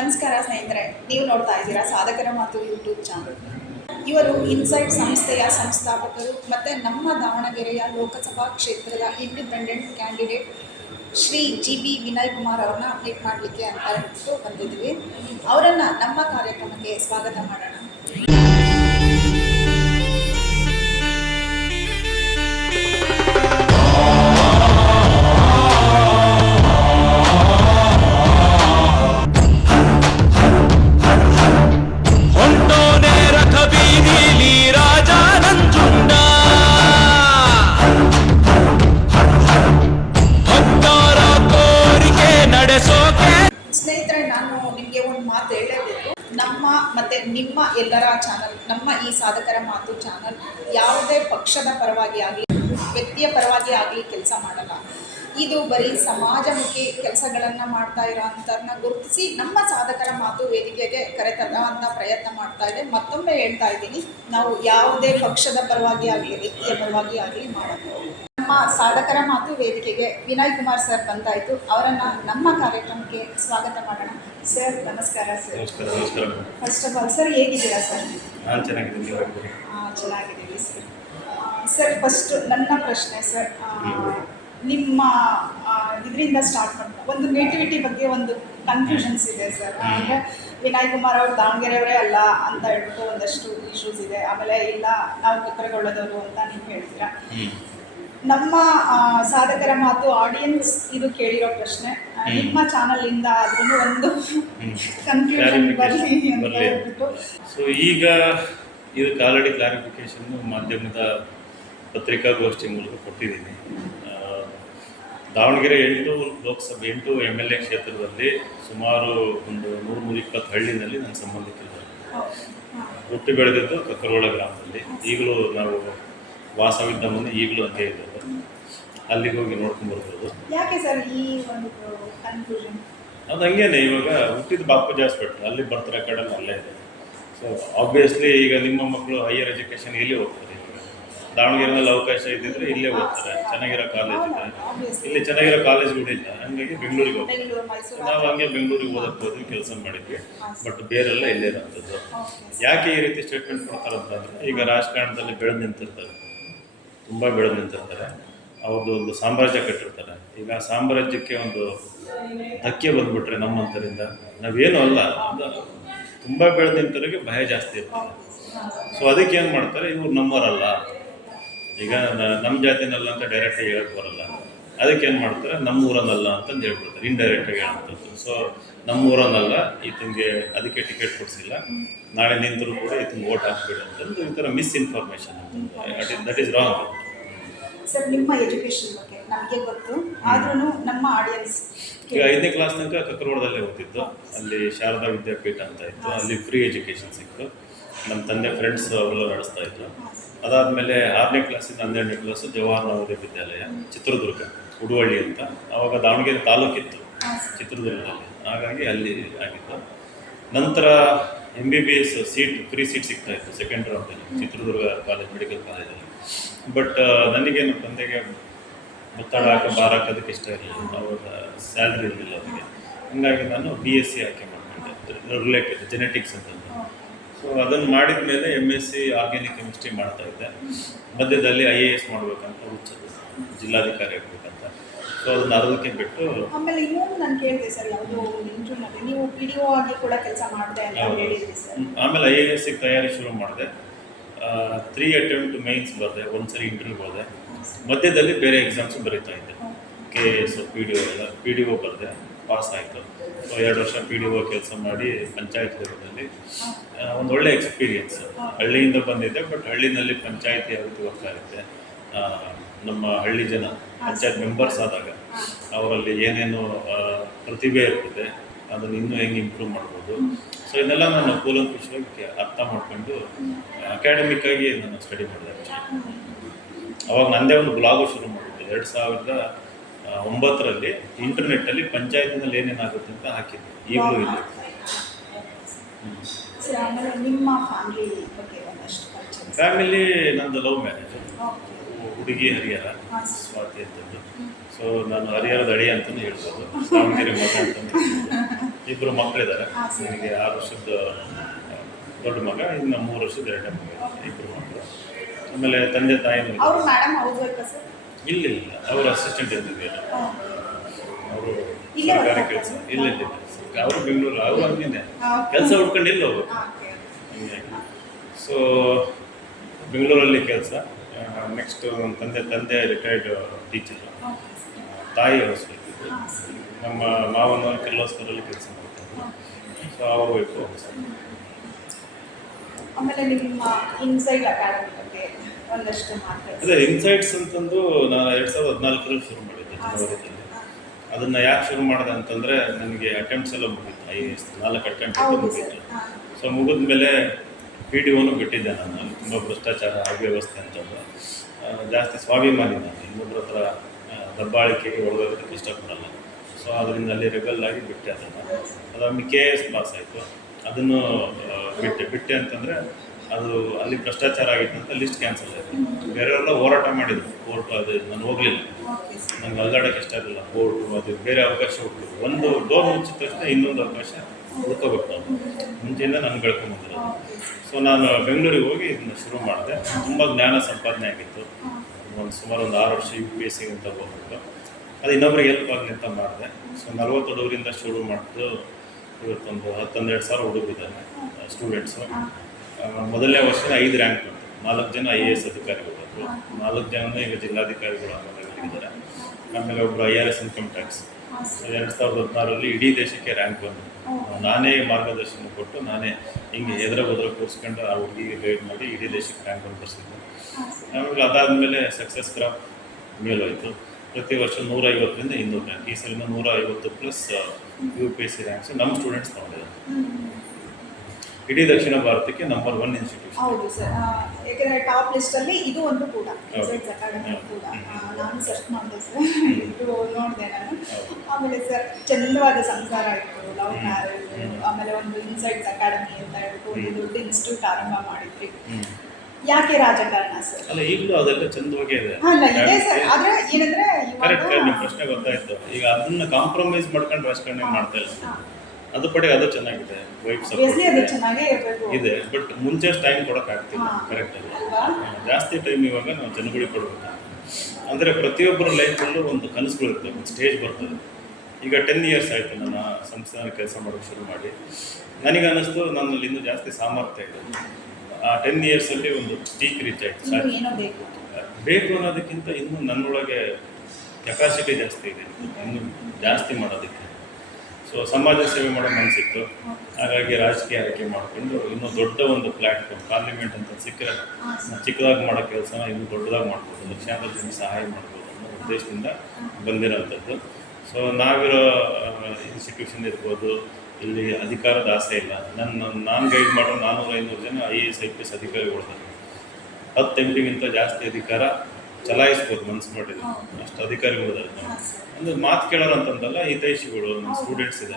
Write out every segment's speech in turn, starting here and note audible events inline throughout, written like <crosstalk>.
ನಮಸ್ಕಾರ ಸ್ನೇಹಿತರೆ, ನೀವು ನೋಡ್ತಾ ಇದ್ದೀರಾ ಸಾಧಕರ ಮಾತು ಯೂಟ್ಯೂಬ್ ಚಾನಲ್ ಇವರು ಇನ್ಸೈಟ್ ಸಂಸ್ಥೆಯ ಸಂಸ್ಥಾಪಕರು ಮತ್ತು ನಮ್ಮ ದಾವಣಗೆರೆಯ ಲೋಕಸಭಾ ಕ್ಷೇತ್ರದ independent candidate Shri G B Vinay Kumar ಅವ್ರನ್ನ ಮೀಟ್ ಮಾಡಲಿಕ್ಕೆ ಅಂತ ಬಂದಿದ್ವಿ ಅವರನ್ನು ನಮ್ಮ ಕಾರ್ಯಕ್ರಮಕ್ಕೆ ಸ್ವಾಗತ ಮಾಡೋಣ. ನಿಮ್ಮ ಎಲ್ಲರ ಚಾನಲ್ ನಮ್ಮ ಈ ಸಾಧಕರ ಮಾತು ಚಾನಲ್ ಯಾವುದೇ ಪಕ್ಷದ ಪರವಾಗಿ ಆಗಲಿ, ವ್ಯಕ್ತಿಯ ಪರವಾಗಿ ಆಗಲಿ ಕೆಲಸ ಮಾಡಲ್ಲ. ಇದು ಬರೀ ಸಮಾಜಮುಖಿ ಕೆಲಸಗಳನ್ನು ಮಾಡ್ತಾ ಇರೋ ಅಂಥವ್ರನ್ನ ಗುರುತಿಸಿ ನಮ್ಮ ಸಾಧಕರ ಮಾತು ವೇದಿಕೆಗೆ ಕರೆತರುವಂಥ ಪ್ರಯತ್ನ ಮಾಡ್ತಾ ಇದೆ. ಮತ್ತೊಮ್ಮೆ ಹೇಳ್ತಾ ಇದ್ದೀನಿ, ನಾವು ಯಾವುದೇ ಪಕ್ಷದ ಪರವಾಗಿ ಆಗಲಿ, ವ್ಯಕ್ತಿಯ ಪರವಾಗಿ ಆಗಲಿ ಮಾಡಲ್ಲ. ನಮ್ಮ ಸಾಧಕರ ಮಾತು ವೇದಿಕೆಗೆ ವಿನಯ್ ಕುಮಾರ್ ಸರ್ ಬಂದಾಯಿತು. ಅವರನ್ನು ನಮ್ಮ ಕಾರ್ಯಕ್ರಮಕ್ಕೆ ಸ್ವಾಗತ ಮಾಡೋಣ. ಸರ್ ನಮಸ್ಕಾರ sir. First of all sir ಹೇಗಿದ್ದೀರಾ ಸರ್? ಚೆನ್ನಾಗಿದ್ದೀವಿ. ಸರ್. ಸರ್ ಫಸ್ಟ್ ನನ್ನ ಪ್ರಶ್ನೆ ಸರ್. ನಿಮ್ಮ ಇದರಿಂದ ಸ್ಟಾರ್ಟ್ ಮಾಡ್ತಾ ಒಂದು ನೇಟಿವಿಟಿ ಬಗ್ಗೆ ಒಂದು ಕನ್ಫ್ಯೂಷನ್ಸ್ ಇದೆ ಸರ್. ಅಂದರೆ ವಿನಯ್ ಕುಮಾರ್ ಅವರು ದಾವಣಗೆರೆಯವರೇ ಅಲ್ಲ ಅಂತ ಹೇಳ್ಬಿಟ್ಟು ಒಂದಷ್ಟು ಇಶ್ಯೂಸ್ ಇದೆ. ಆಮೇಲೆ ಇಲ್ಲ ನಾವು ಕೊಕ್ಕರೆಗೊಳ್ಳದವರು ಅಂತ ನೀವು ಹೇಳ್ತೀರಾ? ನಮ್ಮ ಸಾಧಕರ ಮಾತು ಆಡಿಯನ್ಸ್ ಇದು ಕೇಳಿರೋ ಪ್ರಶ್ನೆ. ನಿಮ್ಮ ಚಾನಲ್ ಇಂದ ಆದ್ರೂ ಒಂದು. ಕನ್ಫ್ಯೂಷನ್ ಬರಲಿ ಅಂತ ಹೇಳ್ಬಿಟ್ಟು. ಸೊ ಈಗ ಇದಕ್ಕೆ ಆಲ್ರೆಡಿ ಕ್ಲಾರಿಫಿಕೇಶನ್ ಮಾಧ್ಯಮದ ಪತ್ರಿಕಾಗೋಷ್ಠಿ ಮೂಲಕ ಕೊಟ್ಟಿದ್ದೀನಿ. ದಾವಣಗೆರೆ ಎಂಟು ಲೋಕಸಭೆ ಎಂಟು ಎಂ ಎಲ್ ಎ ಕ್ಷೇತ್ರದಲ್ಲಿ ಸುಮಾರು ಒಂದು ನೂರು ನೂರ ಇಪ್ಪತ್ತು ಹಳ್ಳಿನಲ್ಲಿ ನನ್ನ ಸಂಬಂಧಿಕರಿದ್ದಾರೆ ಹುಟ್ಟು ಬೆಳೆದಿದ್ದು ಕಕ್ಕರೋಳ ಗ್ರಾಮದಲ್ಲಿ. ಈಗಲೂ ನಾವು ವಾಸವಿದ್ದ ಮುಂದೆ ಈಗಲೂ ಅದೇ ಇದೆ. ಅಲ್ಲಿಗೆ ಹೋಗಿ ನೋಡ್ಕೊಂಡು ಬರ್ಬೋದು. ಯಾಕೆ ಸರ್ ಈ ಒಂದು ಕನ್ಫ್ಯೂಷನ್ ಅದು ಹಂಗೇನೆ ಇವಾಗ ಹುಟ್ಟಿದ ಬಾಪೂಜಿ ಹಾಸ್ಪಿಟ್ಲ್ ಅಲ್ಲಿ ಬರ್ತಾರೆ ಕಡೆಲ್ಲ ಅಲ್ಲೇ ಇದೆ. ಸೊ ಆಬ್ವಿಯಸ್ಲಿ ಈಗ ನಿಮ್ಮ ಮಕ್ಕಳು ಹೈಯರ್ ಎಜುಕೇಷನ್ ಎಲ್ಲಿ ಹೋಗ್ತಾರೆ ದಾವಣಗೆರೆನಲ್ಲಿ ದಾವಣಗೆರೆಯಲ್ಲಿ ಅವಕಾಶ ಇದ್ದಿದ್ರೆ ಇಲ್ಲೇ ಹೋಗ್ತಾರೆ ಚೆನ್ನಾಗಿರೋ ಕಾಲೇಜ್ ಇದೆ. ಇಲ್ಲಿ ಚೆನ್ನಾಗಿರೋ ಕಾಲೇಜ್ಗಳಿಲ್ಲ ಹಂಗಾಗಿ ಬೆಂಗಳೂರಿಗೆ ಹೋಗ್ತಾರೆ. ಬೆಂಗಳೂರು ನಾವು ಹಂಗೆ ಬೆಂಗಳೂರಿಗೆ ಓದಕ್ಕೆ ಹೋದ್ವಿ ಕೆಲಸ ಮಾಡಿದ್ವಿ. ಬಟ್ ಬೇರೆಲ್ಲ ಇಲ್ಲೇ ಇರೋಂಥದ್ದು. ಯಾಕೆ ಈ ರೀತಿ ಸ್ಟೇಟ್ಮೆಂಟ್ ಕೊಡ್ತಾರೆ ಅಂತಂದರೆ ಈಗ ರಾಜಕಾರಣದಲ್ಲಿ ಬೆಳೆದು ನಿಂತಿರ್ತಾರೆ. ತುಂಬ ಬೆಳೆದು ನಿಂತಿರ್ತಾರೆ. ಅವ್ರದ್ದು ಒಂದು ಸಾಮ್ರಾಜ್ಯ ಕಟ್ಟಿರ್ತಾರೆ. ಈಗ ಸಾಮ್ರಾಜ್ಯಕ್ಕೆ ಒಂದು ಧಕ್ಕೆ ಬಂದುಬಿಟ್ರೆ ನಮ್ಮಂತರಿಂದ ನಾವೇನು ಅಲ್ಲ. ತುಂಬ ಬೆಳೆದು ನಿಂತವರಿಗೆ ಭಯ ಜಾಸ್ತಿ ಇರ್ತದೆ. ಸೊ ಅದಕ್ಕೆ ಏನು ಮಾಡ್ತಾರೆ? ಇವ್ರು ನಮ್ಮವರಲ್ಲ. ಈಗ ನಮ್ಮ ಜಾತಿನಲ್ಲ ಅಂತ ಡೈರೆಕ್ಟಾಗಿ ಹೇಳಕ್ಕೆ ಬರಲ್ಲ. ಅದಕ್ಕೆ ಏನು ಮಾಡ್ತಾರೆ? ನಮ್ಮ ಊರನ್ನಲ್ಲ ಅಂತಂದು ಹೇಳ್ಬಿಡ್ತಾರೆ. ಇಂಡೈರೆಕ್ಟಾಗಿ ಹೇಳೋಂಥದ್ದು ಸೊ ನಮ್ಮ ಈ ಈತನಿಗೆ ಅದಕ್ಕೆ ಟಿಕೆಟ್ ಕೊಡಿಸಿಲ್ಲ. ನಾಳೆ ನಿಂತರೂ ಕೂಡ ಈತನಿಗೆ ಓಟ್ ಹಾಕ್ಬೇಡಿ ಅಂತಂದು ಈ ಥರ ಮಿಸ್ಇನ್ಫಾರ್ಮೇಷನ್ ಅಂತಂದು ದಟ್ ಈಸ್ ರಾಂಗ್ ಸರ್ ನಿಮ್ಮ ಎಜುಕೇಶನ್ ಬಗ್ಗೆ ನಮಗೆ ಗೊತ್ತು. ಆದ್ರೂ ನಮ್ಮ ಆಡಿಯನ್ಸ್ ಈಗ ಐದನೇ ಕ್ಲಾಸ್ ತನಕ ಕಕ್ಕರೋಡದಲ್ಲೇ ಓದಿದ್ದು ಅಲ್ಲಿ ಶಾರದಾ ವಿದ್ಯಾಪೀಠ ಅಂತ ಇತ್ತು. ಅಲ್ಲಿ ಫ್ರೀ ಎಜುಕೇಷನ್ ಸಿಕ್ತು. ನಮ್ಮ ತಂದೆ ಫ್ರೆಂಡ್ಸ್ ಅವೆಲ್ಲ ನಡೆಸ್ತಾ ಇದ್ರು. ಅದಾದಮೇಲೆ ಆರನೇ ಕ್ಲಾಸಿಂದ ಹನ್ನೆರಡನೇ ಕ್ಲಾಸು ಜವಾಹರ್ ನವೋದಯ ವಿದ್ಯಾಲಯ ಚಿತ್ರದುರ್ಗ ಉಡುವಳ್ಳಿ ಅಂತ. ಆವಾಗ ದಾವಣಗೆರೆ ತಾಲೂಕಿತ್ತು. ಚಿತ್ರದುರ್ಗದಲ್ಲಿ. ಹಾಗಾಗಿ ಅಲ್ಲಿ ಆಗಿತ್ತು. ನಂತರ M B B S seat free seat ಸಿಗ್ತಾ ಇತ್ತು ಸೆಕೆಂಡ್ ರೌಂಡಲ್ಲಿ ಚಿತ್ರದುರ್ಗ ಕಾಲೇಜ್ ಮೆಡಿಕಲ್ ಕಾಲೇಜಲ್ಲಿ ಬಟ್ ನನಗೆ ನಮ್ಮ ತಂದೆಗೆ ಒತ್ತಡ ಹಾಕ ಬಾರ್ ಹಾಕೋದಕ್ಕೆ ಇಷ್ಟ ಇರಲಿಲ್ಲ. ಅವರ ಸ್ಯಾಲ್ರಿ ಇರಲಿಲ್ಲ ಅವರಿಗೆ. ಹಂಗಾಗಿ ನಾನು ಬಿ ಎಸ್ ಸಿ ಆಯ್ಕೆ ಮಾಡಿಕೊಂಡೆ. ರಿಲೇಟೆಡ್ ಜೆನೆಟಿಕ್ಸ್ ಅಂತಂದು ಸೊ ಅದನ್ನು ಮಾಡಿದ ಮೇಲೆ M S C organic chemistry ಮಾಡ್ತಾ ಇದ್ದೆ. ಮಧ್ಯದಲ್ಲಿ ಐ ಎ ಎಸ್ ಮಾಡಬೇಕಂತ ಹುಚ್ಚದು ಜಿಲ್ಲಾಧಿಕಾರಿ ಆಗಬೇಕಂತ. ಸೊ ಅದನ್ನ ಬಿಟ್ಟು ಆಮೇಲೆ ಇನ್ನೊಂದು ನಾನು ಕೇಳಿದೆ ಸರ್ ಯಾವುದೋ ಒಂದು ಇಂಟರ್ವ್ಯೂನಲ್ಲಿ ನೀವು ಪಿ ಡಿ ಒ ಆಗಿ ಕೂಡ ಕೆಲಸ ಮಾಡಿದೆ ಅಂತ ಹೇಳಿದ್ರಿ ಸರ್. ಆಮೇಲೆ ಐ ಎ ಎಸ್ ತಯಾರಿ ಶುರು ಮಾಡಿದೆ. ತ್ರೀ ಅಟೆಂಪ್ಟ್ ಮೈನ್ಸ್ ಬರ್ದೆ. ಒಂದ್ಸರಿ ಇಂಟರ್ವ್ಯೂ ಹೋದೆ ಮಧ್ಯದಲ್ಲಿ ಬೇರೆ ಎಕ್ಸಾಮ್ಸ್ ಬರೀತಾ ಇದ್ದೆ. K A S P D O ಎಲ್ಲ. ಪಿ ಡಿ ಒ ಬರೆದೆ. ಪಾಸ್ ಆಯಿತು. ಸೊ ಎರಡು ವರ್ಷ ಪಿ ಡಿ ಒ ಕೆಲಸ ಮಾಡಿ ಪಂಚಾಯತ್ ಲೆವೆಲಲ್ಲಿ. ಒಂದು ಒಳ್ಳೆ ಎಕ್ಸ್ಪೀರಿಯನ್ಸ್ ಹಳ್ಳಿಯಿಂದ ಬಂದಿದ್ದೆ ಬಟ್ ಹಳ್ಳಿನಲ್ಲಿ ಪಂಚಾಯತಿ ಯಾವ ರೀತಿ ವರ್ಕ್ ಆಗುತ್ತೆ ನಮ್ಮ ಹಳ್ಳಿ ಜನ ಪಂಚಾಯತ್ ಮೆಂಬರ್ಸ್ ಆದಾಗ ಅವರಲ್ಲಿ ಏನೇನು ಪ್ರತಿಭೆ ಇರ್ತದೆ ಅದನ್ನು ಇನ್ನೂ ಹೆಂಗೆ ಇಂಪ್ರೂವ್ ಮಾಡ್ಬೋದು. ಸೊ ಇದೆಲ್ಲ ನಾನು ಕೂಲಂಕುಷವಾಗಿ ಅರ್ಥ ಮಾಡಿಕೊಂಡು ಅಕಾಡೆಮಿಕ್ ಆಗಿ ನಾನು ಸ್ಟಡಿ ಮಾಡಿದೆ. ಅವಾಗ ನಂದೇ ಒಂದು ಬ್ಲಾಗು ಶುರು ಮಾಡಿದ್ದೆ. ಎರಡು ಸಾವಿರದ ಒಂಬತ್ತರಲ್ಲಿ ಇಂಟರ್ನೆಟ್ಟಲ್ಲಿ ಪಂಚಾಯತಿನಲ್ಲಿ ಏನೇನಾಗುತ್ತೆ ಅಂತ ಹಾಕಿದ್ದೆ. ಈಗಲೂ ಇದೆ. ಫ್ಯಾಮಿಲಿ ನಂದು ಲವ್ ಮ್ಯಾರೇಜ್ ಹುಡುಗಿ ಹರಿಹರ ಸ್ವಾತಿ ಅಂತದ್ದು. ಸೊ ನಾನು ಹರಿಹರದ ಅಡಿ ಅಂತಲೂ ಹೇಳ್ಬೋದು. ದಾವಣಗೆರೆ ಮಗ ಅಂತಲೂ ಇಬ್ಬರು ಮಕ್ಕಳಿದ್ದಾರೆ ನನಗೆ ಆರು ವರ್ಷದ ದೊಡ್ಡ ಮಗ ಇನ್ನು ಮೂರು ವರ್ಷದ ಎರಡನೇ ಮಗ ಇಬ್ಬರು ಮಕ್ಕಳು. ಆಮೇಲೆ ತಂದೆ ತಾಯಿನೂ ಇಲ್ಲ ಇಲ್ಲ ಅವರು ಅಸಿಸ್ಟೆಂಟ್ ಇದ್ದಿದ್ದೆ ಅವರು ಸರ್ಕಾರಿ ಕೆಲಸ ಇಲ್ಲ ಇಲ್ಲ ಅವರು ಬೆಂಗಳೂರು ಅವರು ಹಂಗೇನೆ. ಕೆಲಸ ಹುಡ್ಕೊಂಡಿಲ್ಲ ಅವರು ಸೊ ಬೆಂಗಳೂರಲ್ಲಿ ಕೆಲಸ. ನೆಕ್ಸ್ಟ್ ನಮ್ಮ ತಂದೆ ತಂದೆ ರಿಟೈರ್ಡ್ ಟೀಚರ್ ತಾಯಿ ಹೌಸ್ ನಮ್ಮ ಮಾವನ ಕಿರ್ಲೋಸ್ಕರಲ್ಲಿ ಕೆಲಸ ಮಾಡ್ತಾರೆ ಸೊ ಅವರು ಬೇಕು ಆಮೇಲೆ ನಿಮ್ಮ ಇನ್ಸೈಡ್ ಅಕಾಡೆಮಿ ಬಗ್ಗೆ ಒಂದಷ್ಟು ಮಾತಾಡಿ. ಅದೇ ಇನ್ಸೈಟ್ಸ್ ಅಂತಂದು ನಾನು ಎರಡು ಸಾವಿರದ ಹದಿನಾಲ್ಕರಲ್ಲಿ ಶುರು ಮಾಡಿದ್ದೆ ಜನವರಿದಲ್ಲಿ ಅದನ್ನು ಯಾಕೆ ಶುರು ಮಾಡಿದೆ ಅಂತಂದರೆ ನನಗೆ ಅಟೆಂಪ್ಟ್ಸ್ ಎಲ್ಲ ಮುಗೀತು. ಐ ಎಸ್ ನಾಲ್ಕು ಅಟೆಂಪ್ಟ್ ಮುಗೀತು. ಸೊ ಮುಗಿದ ಮೇಲೆ ಪಿ ಡಿ ಒನು ಬಿಟ್ಟಿದ್ದೆ ನಾನು. ತುಂಬ ಭ್ರಷ್ಟಾಚಾರ ಅವ್ಯವಸ್ಥೆ ಅಂತಂದು ಜಾಸ್ತಿ ಸ್ವಾಭಿಮಾನಿ ನಾನು ಇನ್ನೊಬ್ಬರ ಹತ್ರ ದಬ್ಬಾಳಿಕೆಗೆ ಒಳಗೋದಕ್ಕೆ ಇಷ್ಟಪಡಲ್ಲ. ಸೊ ಅದರಿಂದ ಅಲ್ಲಿ ರೆಬಲ್ ಆಗಿ ಬಿಟ್ಟೆ ಅದನ್ನು. ಅದಾದ್ಮೇಲೆ ಕೆ ಎಸ್ ಪಾಸ್ ಆಯಿತು. ಅದನ್ನು ಬಿಟ್ಟೆ. ಬಿಟ್ಟೆ ಅಂತಂದರೆ ಅದು ಅಲ್ಲಿ ಭ್ರಷ್ಟಾಚಾರ ಆಗಿತ್ತು ಅಂತ ಲಿಸ್ಟ್ ಕ್ಯಾನ್ಸಲ್ ಆಯಿತು. ಬೇರೆಯವರೆಲ್ಲ ಹೋರಾಟ ಮಾಡಿದ್ರು. ಕೋರ್ಟು ಅದು, ನಾನು ಹೋಗಲಿಲ್ಲ. ನನಗೆ ಅಲ್ಲಾಡೋಕ್ಕೆ ಇಷ್ಟ ಇರಲಿಲ್ಲ. ಕೋರ್ಟು, ಅದು ಬೇರೆ ಅವಕಾಶ ಹುಟ್ಟಿದ್ರು. ಒಂದು ಡೋರ್ ಮುಚ್ಚಿದ ತಕ್ಷಣ ಇನ್ನೊಂದು ಅವಕಾಶ ಹುಡ್ಕೋಬೇಕು ನಾನು. ಮುಂಚೆಯಿಂದ ನಾನು ಬೆಳ್ಕೊಂಬಂದಿರೋದು ಸೊ ನಾನು ಬೆಂಗಳೂರಿಗೆ ಹೋಗಿ ಇದನ್ನು ಶುರು ಮಾಡಿದೆ. ತುಂಬ ಜ್ಞಾನ ಸಂಪಾದನೆ ಆಗಿತ್ತು. ಒಂದು ಸುಮಾರು ಒಂದು ಆರು ವರ್ಷ ಯು ಪಿ ಎಸ್ ಸಿ ಅಂತ ಹೋಗ್ಬಿಟ್ಟು ಅದು ಇನ್ನೊಬ್ರಿಗೆ ಹೆಲ್ಪ್ ಆಗಲಿ ಅಂತ ಮಾಡಿದೆ. ಸೊ ನಲ್ವತ್ತು ಹುಡುಗರಿಂದ ಶುರು ಮಾಡಿದ್ದು ಇವತ್ತೊಂದು ಹತ್ತೊಂದೆರಡು ಸಾವಿರ ಹುಡುಗಿದ್ದಾರೆ ಸ್ಟೂಡೆಂಟ್ಸು ಮೊದಲನೇ ವರ್ಷ ಐದು ರ್ಯಾಂಕ್ ಬಂತು. ನಾಲ್ಕು ಜನ ಐ ಎ ಎಸ್ ಅಧಿಕಾರಿಗಳು ಬಂದರು. ನಾಲ್ಕು ಜನ ಈಗ ಜಿಲ್ಲಾಧಿಕಾರಿಗಳು ಆಮೇಲೆ ಆಮೇಲೆ ಒಬ್ಬರು I R S income tax ಎರಡು ಸಾವಿರದ ಹದಿನಾರರಲ್ಲಿ ಇಡೀ ದೇಶಕ್ಕೆ ರ್ಯಾಂಕ್ ಬಂದು ನಾನೇ ಮಾರ್ಗದರ್ಶನ ಕೊಟ್ಟು ನಾನೇ ಹಿಂಗೆ ಎದುರ ಬದ್ರ ಕೂರಿಸ್ಕೊಂಡು ಆ ಹುಡುಗಿಗೆ ಗೈಡ್ ಮಾಡಿ ಇಡೀ ದೇಶಕ್ಕೆ ರ್ಯಾಂಕ್ ಒಂದು ಬರ್ಸಿದ್ದೆ. ಆಮೇಲೆ ಅದಾದಮೇಲೆ ಸಕ್ಸಸ್ ಕ್ರಾಪ್ ಮೇಲೋಯ್ತು. ಪ್ರತಿ ವರ್ಷ ನೂರೈವತ್ತರಿಂದ ಇನ್ನೂರು ರ್ಯಾಂಕ್ ಈ ಸಲ ನೂರ ಐವತ್ತು plus U P S C ranks ನಮ್ಮ ಸ್ಟೂಡೆಂಟ್ಸ್ ತೊಗೊಂಡಿದ್ದಾರೆ. ಇಡೀ ದಕ್ಷಿಣ ಭಾರತಕ್ಕೆ ನಂಬರ್ ಒನ್ ಇನ್ಸ್ಟಿಟ್ಯೂಷನ್ ಹೌದು ಸರ್ ಏಕೆಂದರೆ ಟಾಪ್ ಲಿಸ್ಟಲ್ಲಿ ಇದು ಒಂದು ಕೂಡ ಹೌದು. ಅಕಾಡೆಮಿ. ಕೂಡ. ನಾನು ಸರ್ಚ್ ಮಾಡಿದೆ ಸರ್ ಇದು ನೋಡಿದೆ ನಾನು. ಆಮೇಲೆ ಸರ್ ಚಂದವಾದ ಸಂಸಾರ ಇತ್ತು ಲವ್. ಮ್ಯಾರೇಜ್ ಆಮೇಲೆ ಒಂದು ಇನ್ಸೈಟ್ಸ್ ಅಕಾಡೆಮಿ ಅಂತ ಹೇಳ್ಬಿಟ್ಟು ಒಂದು. ದೊಡ್ಡ ಇನ್ಸ್ಟಿಟ್ಯೂಟ್ ಆರಂಭ ಮಾಡಿದ್ರಿ ಯಾಕೆ ರಾಜಕಾರಣ ಸರ್ ಅಲ್ಲ ಈಗಲೂ ಅದೆಲ್ಲ ಚಂದವಾಗೇ ಇದೆ. ಅಲ್ಲ ಇದೆ ಸರ್ ಆದರೆ ಏನಂದ್ರೆ ಕರೆಕ್ಟ್ ನಿಮ್ಮ ಪ್ರಶ್ನೆ ಗೊತ್ತಾಯ್ತು. ಈಗ ಅದನ್ನ ಕಾಂಪ್ರಮೈಸ್ ಮಾಡ್ಕೊಂಡು ರಾಜಕಾರಣ ಮಾಡ್ತಾ ಇಲ್ಲ. ಅದು ಪಡೆ ಅದು ಚೆನ್ನಾಗಿದೆ. ವೈಫ್ Obviously ಅದು ಸಪೋರ್ಟ್ ಚೆನ್ನಾಗೇ ಇರಬೇಕು. ಇದೆ ಬಟ್ ಮುಂಚೆ ಟೈಮ್ ಕೊಡೋಕ್ಕಾಗ್ತಿಲ್ಲ ಹಾ. ಕರೆಕ್ಟ್ ಆಗಿ ಅಲ್ವಾ? ಜಾಸ್ತಿ ಟೈಮ್ ಇವಾಗ ನಾವು ಜನಗಳಿಗೆ ಕೊಡಬೇಕು ಅಂದರೆ ಪ್ರತಿಯೊಬ್ಬರ ಲೈಫಲ್ಲೂ ಒಂದು ಕನಸುಗಳಿರ್ತವೆ ಒಂದು ಸ್ಟೇಜ್ ಬರ್ತದೆ. ಈಗ ಟೆನ್ ಇಯರ್ಸ್ ಆಯಿತು ನನ್ನ ಸಂಸ್ಥಾನ ಕೆಲಸ ಮಾಡೋಕ್ಕೆ ಶುರು ಮಾಡಿ. ನನಗೆ ಅನ್ನಿಸ್ತು ನನ್ನಲ್ಲಿ ಇನ್ನೂ ಜಾಸ್ತಿ ಸಾಮರ್ಥ್ಯ ಇದೆ. ಆ ಟೆನ್ ಇಯರ್ಸಲ್ಲಿ ಒಂದು ಪೀಕ್ ರೀಚ್ ಆಯಿತು. ಇನ್ನು ಸಾಕು ಏನೋ ಬೇಕು. ಬೇಕು ಅನ್ನೋದಕ್ಕಿಂತ ಇನ್ನೂ ನನ್ನೊಳಗೆ ಕೆಪಾಸಿಟಿ ಜಾಸ್ತಿ ಇದೆ. ಇನ್ನೂ ಜಾಸ್ತಿ ಮಾಡೋದಕ್ಕೆ. ಸೊ ಸಮಾಜ ಸೇವೆ ಮಾಡೋ ಮನಸ್ಸಿತ್ತು ಹಾಗಾಗಿ ರಾಜಕೀಯ ಆಯ್ಕೆ ಮಾಡಿಕೊಂಡು ಇನ್ನೂ ದೊಡ್ಡ ಒಂದು ಪ್ಲ್ಯಾಟ್ಫಾರ್ಮ್ ಪಾರ್ಲಿಮೆಂಟ್ ಅಂತ ಸಿಕ್ಕರೆ. ಚಿಕ್ಕದಾಗಿ ಮಾಡೋ ಕೆಲಸನ ಇನ್ನೂ ದೊಡ್ಡದಾಗಿ ಮಾಡ್ಬೋದು. ಲಕ್ಷಾಂತರ ಜನ ಸಹಾಯ ಮಾಡ್ಬೋದು ಅನ್ನೋ ಉದ್ದೇಶದಿಂದ ಬಂದಿರೋಂಥದ್ದು. ಸೊ ನಾವಿರೋ ಇನ್ಸ್ಟಿಟ್ಯೂಷನ್ ಇರ್ಬೋದು, ಇಲ್ಲಿ ಅಧಿಕಾರದ ಆಸೆ ಇಲ್ಲ. ನನ್ನ ನಾನು ಗೈಡ್ ಮಾಡೋ ನಾನ್ನೂರ ಐನೂರು ಜನ I A S, I P S ಅಧಿಕಾರಿಗಳು ಹತ್ತು ಎಂ ಪಿಗಿಂತ ಜಾಸ್ತಿ ಅಧಿಕಾರ ಚಲಾಯಿಸ್ಬೋದು ಮನ್ಸು ಮಾಡಿದ್ರೆ ಅಷ್ಟು ಸರ್. ಒಂದು ಮಾತು ಕೇಳೋರು ಅಂತಂದಲ್ಲ, ಹಿತೈಷಿಗಳು, ನಮ್ಮ ಸ್ಟೂಡೆಂಟ್ಸ್ ಇದೆ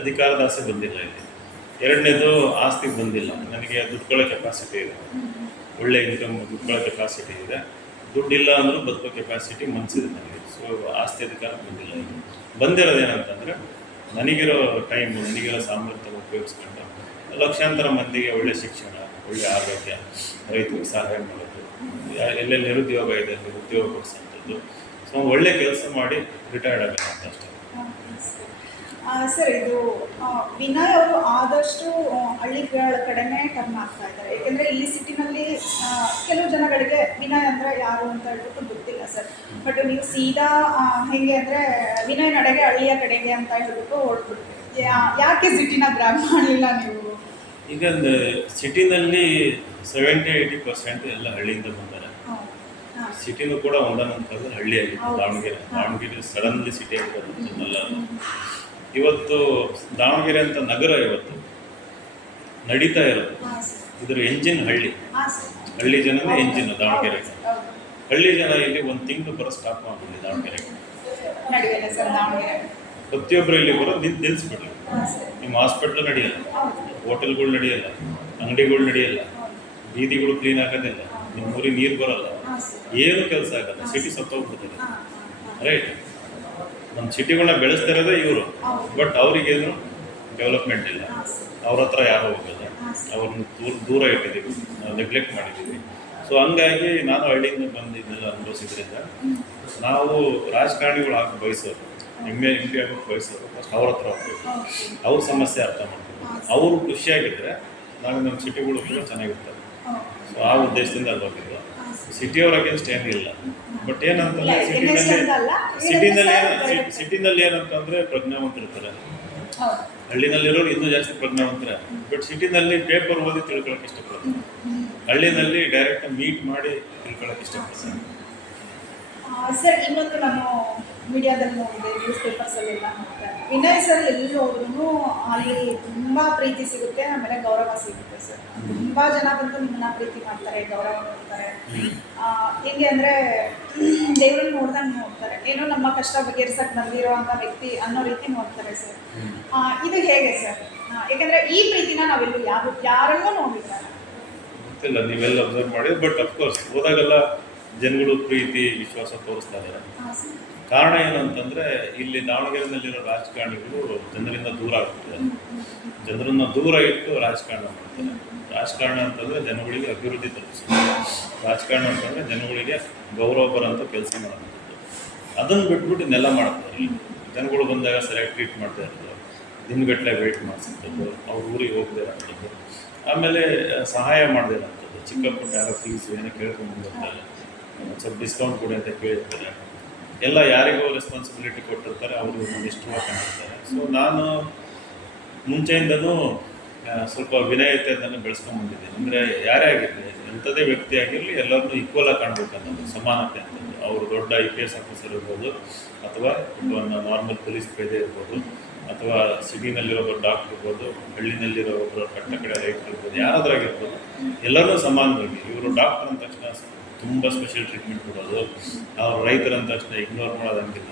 ಅಧಿಕಾರದ ಆಸೆ ಬಂದಿಲ್ಲ ಇಲ್ಲಿ. ಎರಡನೇದು ಆಸ್ತಿಗೆ ಬಂದಿಲ್ಲ. ನನಗೆ ದುಡ್ಡುಗಳ ಕೆಪಾಸಿಟಿ ಇದೆ. ಒಳ್ಳೆ ಇನ್ಕಮ್ ದುಡ್ಡುಗಳ ಕೆಪಾಸಿಟಿ ಇದೆ. ದುಡ್ಡಿಲ್ಲ ಅಂದರೂ ಬದುಕೋ ಕೆಪಾಸಿಟಿ ಮನಸ್ಸಿದೆ ನನಗೆ. ಸೊ ಆಸ್ತಿ ಅಧಿಕಾರ ಬಂದಿಲ್ಲ ಬಂದಿರೋದು ಏನಂತಂದರೆ, ನನಗಿರೋ ಟೈಮು ನನಗಿರೋ ಸಾಮರ್ಥ್ಯ ಉಪಯೋಗಿಸ್ಕೊಂಡು ಲಕ್ಷಾಂತರ ಮಂದಿಗೆ ಒಳ್ಳೆ ಶಿಕ್ಷಣ, ಒಳ್ಳೆ ಆರೋಗ್ಯ, ರೈತರಿಗೆ ಸಹಾಯ ಮಾಡೋದು. ಎಲ್ಲೆಲ್ಲಿ ನಿರುದ್ಯೋಗ ಇದೆ ಅಲ್ಲಿ ಉದ್ಯೋಗ ಕೊಡಿಸುವಂಥದ್ದು ಸೊ ಒಳ್ಳೆ ಕೆಲಸ ಮಾಡಿ ರಿಟೈರ್ಡ್ ಆಗಬೇಕು ಅಂತ ಅಷ್ಟೇ. ಸರ್ ಇದು ವಿನಯ್ ಅವರು ಆದಷ್ಟು ಹಳ್ಳಿಗಳ ಕಡೆನೇ ಟರ್ನ್ ಆಗ್ತಾ ಇದ್ದಾರೆ. ಯಾಕೆಂದರೆ ಈ ಸಿಟಿನಲ್ಲಿ ಕೆಲವು ಜನಗಳಿಗೆ ವಿನಯ್ ಅಂದರೆ ಯಾರು ಅಂತ ಹೇಳ್ಬಿಟ್ಟು ಗೊತ್ತಿಲ್ಲ ಸರ್. ಬಟ್ ನೀವು ಸೀದಾ ಹೇಗೆ ಅಂದರೆ ವಿನಯ್ ನಡೆಗೆ ಹಳ್ಳಿಯ ಕಡೆಗೆ ಅಂತ ಹೇಳ್ಬಿಟ್ಟು ಹೊರಟ್ಬಿಟ್ರಿ ಯಾಕೆ ಸಿಟಿನ ಗ್ರಾಮ ಮಾಡಲಿಲ್ಲ ನೀವು? ಈಗ ಸಿಟಿನಲ್ಲಿ ಸೆವೆಂಟಿ ಏಯ್ಟಿ ಪರ್ಸೆಂಟ್ ಎಲ್ಲ ಹಳ್ಳಿಯಿಂದ ಹಾಂ ಸಿಟಿನೂ ಕೂಡ ಕಾಲದಲ್ಲಿ ಹಳ್ಳಿ ಹೌದು. ದಾವಣಗೆರೆ. ದಾವಣಗೆರೆ ಸಡನ್ಲಿ ಸಿಟಿ ಆಗಿರೋದಲ್ಲ ಇವತ್ತು ದಾವಣಗೆರೆ ಅಂತ ನಗರ ಇವತ್ತು. ನಡೀತಾ ಇರೋದು. ಇದರ ಎಂಜಿನ್ ಹಳ್ಳಿ. ಹಳ್ಳಿ ಜನನೇ ಎಂಜಿನ್ ದಾವಣಗೆರೆ. ಹಳ್ಳಿ ಜನ ಇಲ್ಲಿ ಒಂದು ತಿಂಗಳು ಬರೋ ಸ್ಟಾಪ್ ಮಾಡ್ಬಿಡಿ ದಾವಣಗೆರೆಗೆ ಪ್ರತಿಯೊಬ್ಬರು ಇಲ್ಲಿ ಬರೋದು ನಿಂತು ನಿಲ್ಲಿಸ್ಬಿಡ್ರಿ ನಿಮ್ಮ ಹಾಸ್ಪಿಟ್ಲು ನಡೆಯಲ್ಲ. ಹೋಟೆಲ್ಗಳು ನಡೆಯಲ್ಲ. ಅಂಗಡಿಗಳು ನಡೆಯಲ್ಲ. ಬೀದಿಗಳು ಕ್ಲೀನ್ ಆಗೋದಿಲ್ಲ. ನಿಮ್ಮ ಊರಿಗೆ ನೀರು ಬರಲ್ಲ. ಏನು ಕೆಲಸ ಆಗಲ್ಲ. ಸಿಟಿ ಸತ್ತೋಗ್ಬಿಡ್ತಾರೆ ರೈಟ್ ನಮ್ಮ ಸಿಟಿಗಳನ್ನ ಬೆಳೆಸ್ತಾ ಇರೋದೇ ಇವರು. ಬಟ್ ಅವ್ರಿಗೇನು ಡೆವಲಪ್ಮೆಂಟ್ ಇಲ್ಲ. ಅವ್ರ ಹತ್ರ ಯಾರು ಹೋಗಲ್ಲ. ಅವ್ರನ್ನ ದೂರ ದೂರ ಇಟ್ಟಿದ್ದೀವಿ. ನೆಗ್ಲೆಕ್ಟ್ ಮಾಡಿದ್ದೀವಿ. ಸೊ ಹಂಗಾಗಿ ನಾನು ಹಳ್ಳಿಯಿಂದ ಬಂದಿದ್ದೆಲ್ಲ ಅನುಭವಿಸಿದ್ರಿಂದ ನಾವು ರಾಜಕಾರಣಿಗಳು ಹಾಕಿ ಬಯಸೋರು. ಎಂ ಎ ಎಂ ಪಿ ಆಗೋಕ್ಕೆ ಬಯಸೋರು. ಫಸ್ಟ್ ಅವ್ರ ಹತ್ರ ಹೋಗ್ಬೇಕು. ಅವ್ರ ಸಮಸ್ಯೆ ಅರ್ಥ ಮಾಡ್ಬೇಕು. ಅವರು ಖುಷಿಯಾಗಿದ್ದರೆ ನಾವು ನಮ್ಮ ಸಿಟಿಗಳು ಕೂಡ ಚೆನ್ನಾಗಿರ್ತವೆ ಸೊ ಆ ಉದ್ದೇಶದಿಂದ ಹೋಗಿದ್ದು ಸಿಟಿಯವ್ರ ಅಗೇನ್ಸ್ಟ್ ಏನಿಲ್ಲ ಬಟ್ ಏನಂತಂದ್ರೆ ಇಲ್ಲ, ಸಿಟಿನಲ್ಲಿ. ಸಿಟಿನಲ್ಲಿ ಏನು ಸಿಟಿನಲ್ಲಿ ಏನಂತಂದ್ರೆ ಪ್ರಜ್ಞಾವಂತರಿರ್ತಾರೆ. ಹಳ್ಳಿನಲ್ಲಿರೋರು ಇನ್ನೂ ಜಾಸ್ತಿ ಪ್ರಜ್ಞಾವಂತರ. ಬಟ್ ಸಿಟಿನಲ್ಲಿ ಪೇಪರ್ ಓದಿ ತಿಳ್ಕೊಳಕ್ ಇಷ್ಟಪಡ್ತಾರೆ ಹಳ್ಳಿನಲ್ಲಿ ಡೈರೆಕ್ಟ್ ಮೀಟ್ ಮಾಡಿ ತಿಳ್ಕೊಳಕ್ಕೆ ಇಷ್ಟಪಡ್ತಾರೆ ಸರ್ ಇನ್ನೊಂದು ನಾನು ಮೀಡಿಯಾದಲ್ಲಿ ನೋಡಿದೆ ನ್ಯೂಸ್ ಪೇಪರ್ಸಲ್ಲೆಲ್ಲ ನೋಡ್ತಾರೆ ವಿನಯ್ ಸರ್ ಎಲ್ಲಿ ಹೋದ್ರೂ ಅಲ್ಲಿ ತುಂಬ ಪ್ರೀತಿ ಸಿಗುತ್ತೆ ಆಮೇಲೆ ಗೌರವ ಸಿಗುತ್ತೆ ಸರ್ ತುಂಬ ಜನ ಬಂದು ನಿಮ್ಮನ್ನ ಪ್ರೀತಿ ಮಾಡ್ತಾರೆ ಗೌರವ ಕೊಡ್ತಾರೆ. ಹೇಗೆ ಅಂದರೆ <clears throat> ದೇವ್ರನ್ನ ನೋಡ್ದಂಗೆ ನೋಡ್ತಾರೆ. ಏನೋ ನಮ್ಮ ಕಷ್ಟ ಬಗೆಹರಿಸಕ್ಕೆ ಬಂದಿರೋವಂಥ ವ್ಯಕ್ತಿ ಅನ್ನೋ ರೀತಿ ನೋಡ್ತಾರೆ ಸರ್ ಇದು ಹೇಗೆ ಸರ್ ಯಾಕಂದ್ರೆ ಈ ಪ್ರೀತಿನ ನಾವೆಲ್ಲ ಯಾರು ಯಾರನ್ನೂ ನೋಡಿಲ್ಲ. ಗೊತ್ತಿಲ್ಲ ನೀವೆಲ್ಲ ಅಬ್ಸರ್ವ್ ಮಾಡಿ ಬಟ್ ಅಫ್ಕೋರ್ಸ್ ಹೋದಾಗೆಲ್ಲ ಜನಗಳು ಪ್ರೀತಿ ವಿಶ್ವಾಸ ತೋರಿಸ್ತಾ ಇದ್ದಾರೆ ಏನು ಅಂತಂದ್ರೆ ಕಾರಣ ಇಲ್ಲಿ ದಾವಣಗೆರೆನಲ್ಲಿರೋ ರಾಜಕಾರಣಿಗಳು ಜನರಿಂದ ದೂರ ಆಗ್ತಿದ್ದಾರೆ. ಜನರನ್ನ ದೂರ ಇಟ್ಟು ರಾಜಕಾರಣ ಮಾಡ್ತಾರೆ. ರಾಜಕಾರಣ ಅಂತಂದ್ರೆ ಜನಗಳಿಗೆ ಅಭಿವೃದ್ಧಿ ತಲುಪಿಸೋದು ರಾಜಕಾರಣ ಅಂತಂದ್ರೆ ಜನಗಳಿಗೆ ಗೌರವ ಬರೋಂಥ ಕೆಲಸ ಮಾಡೋದು ಅದನ್ನು ಬಿಟ್ಬಿಟ್ಟು ಇನ್ನೆಲ್ಲ ಮಾಡ್ತಾರೆ. ಜನಗಳು ಬಂದಾಗ ಸರಿಯಾಗಿ ಟ್ರೀಟ್ ಮಾಡ್ತಾ ಇರ್ತಾರೆ. ದಿನಗಟ್ಟಲೆ ವೆಯ್ಟ್ ಮಾಡಿಸೋದು ಅವ್ರ ಊರಿಗೆ ಹೋಗದೇ ಇರೋಂಥದ್ದು ಆಮೇಲೆ ಸಹಾಯ ಮಾಡದೇ ಇರೋಂಥದ್ದು ಚಿಕ್ಕ ಪುಟ್ಟ ಯಾರೋ ಫೀಸ್ ಏನೋ ಕೇಳ್ಕೊಂಡು ಬಂದಿರ್ತಾರೆ. ಸ್ವಲ್ಪ ಡಿಸ್ಕೌಂಟ್ ಕೊಡಿ ಅಂತ ಕೇಳಿರ್ತಾರೆ. ಎಲ್ಲ ಯಾರಿಗೂ ರೆಸ್ಪಾನ್ಸಿಬಿಲಿಟಿ ಕೊಟ್ಟಿರ್ತಾರೆ, ಅವರು ಇಷ್ಟವಾಗಿ ಕಂಡಿರ್ತಾರೆ ಸೊ ನಾನು ಮುಂಚೆಯಿಂದನೂ ಸ್ವಲ್ಪ ವಿನಯತೆಯನ್ನು ಬೆಳೆಸ್ಕೊಂಡು ಬಂದಿದ್ದೀನಿ ಅಂದರೆ ಯಾರೇ ಆಗಿರಲಿ, ಎಂಥದೇ ವ್ಯಕ್ತಿ ಆಗಿರಲಿ, ಎಲ್ಲರನ್ನೂ ಈಕ್ವಲ್ ಆಗಿ ಕಾಣಬೇಕು ಅನ್ನೋದು, ಸಮಾನತೆ ಅಂತಂದು ಅವರು ದೊಡ್ಡ ಐ ಪಿ ಎಸ್ ಆಫೀಸರ್ ಇರ್ಬೋದು, ಅಥವಾ ಒಂದು ನಾರ್ಮಲ್ ಪೊಲೀಸ್ ಪೇದೆ ಇರ್ಬೋದು, ಅಥವಾ ಸಿಟಿನಲ್ಲಿರೋ ಒಬ್ಬರು ಡಾಕ್ಟರ್ ಇರ್ಬೋದು, ಹಳ್ಳಿನಲ್ಲಿರೋ ಒಬ್ಬರು ಕಟ್ಟ ಕಡೆ ರೈತರು ಇರ್ಬೋದು ಯಾರಾದ್ರಾಗಿರ್ಬೋದು ಎಲ್ಲರೂ ಸಮಾನವಾಗಿ, ಇವರು ಡಾಕ್ಟರ್ ಅಂದ ತಕ್ಷಣ ತುಂಬ ಸ್ಪೆಷಲ್ ಟ್ರೀಟ್ಮೆಂಟ್ ಕೊಡೋದು. ಅವ್ರು ರೈತರ ಅಂದ ತಕ್ಷಣ ಇಗ್ನೋರ್ ಮಾಡೋದಂಗಿಲ್ಲ.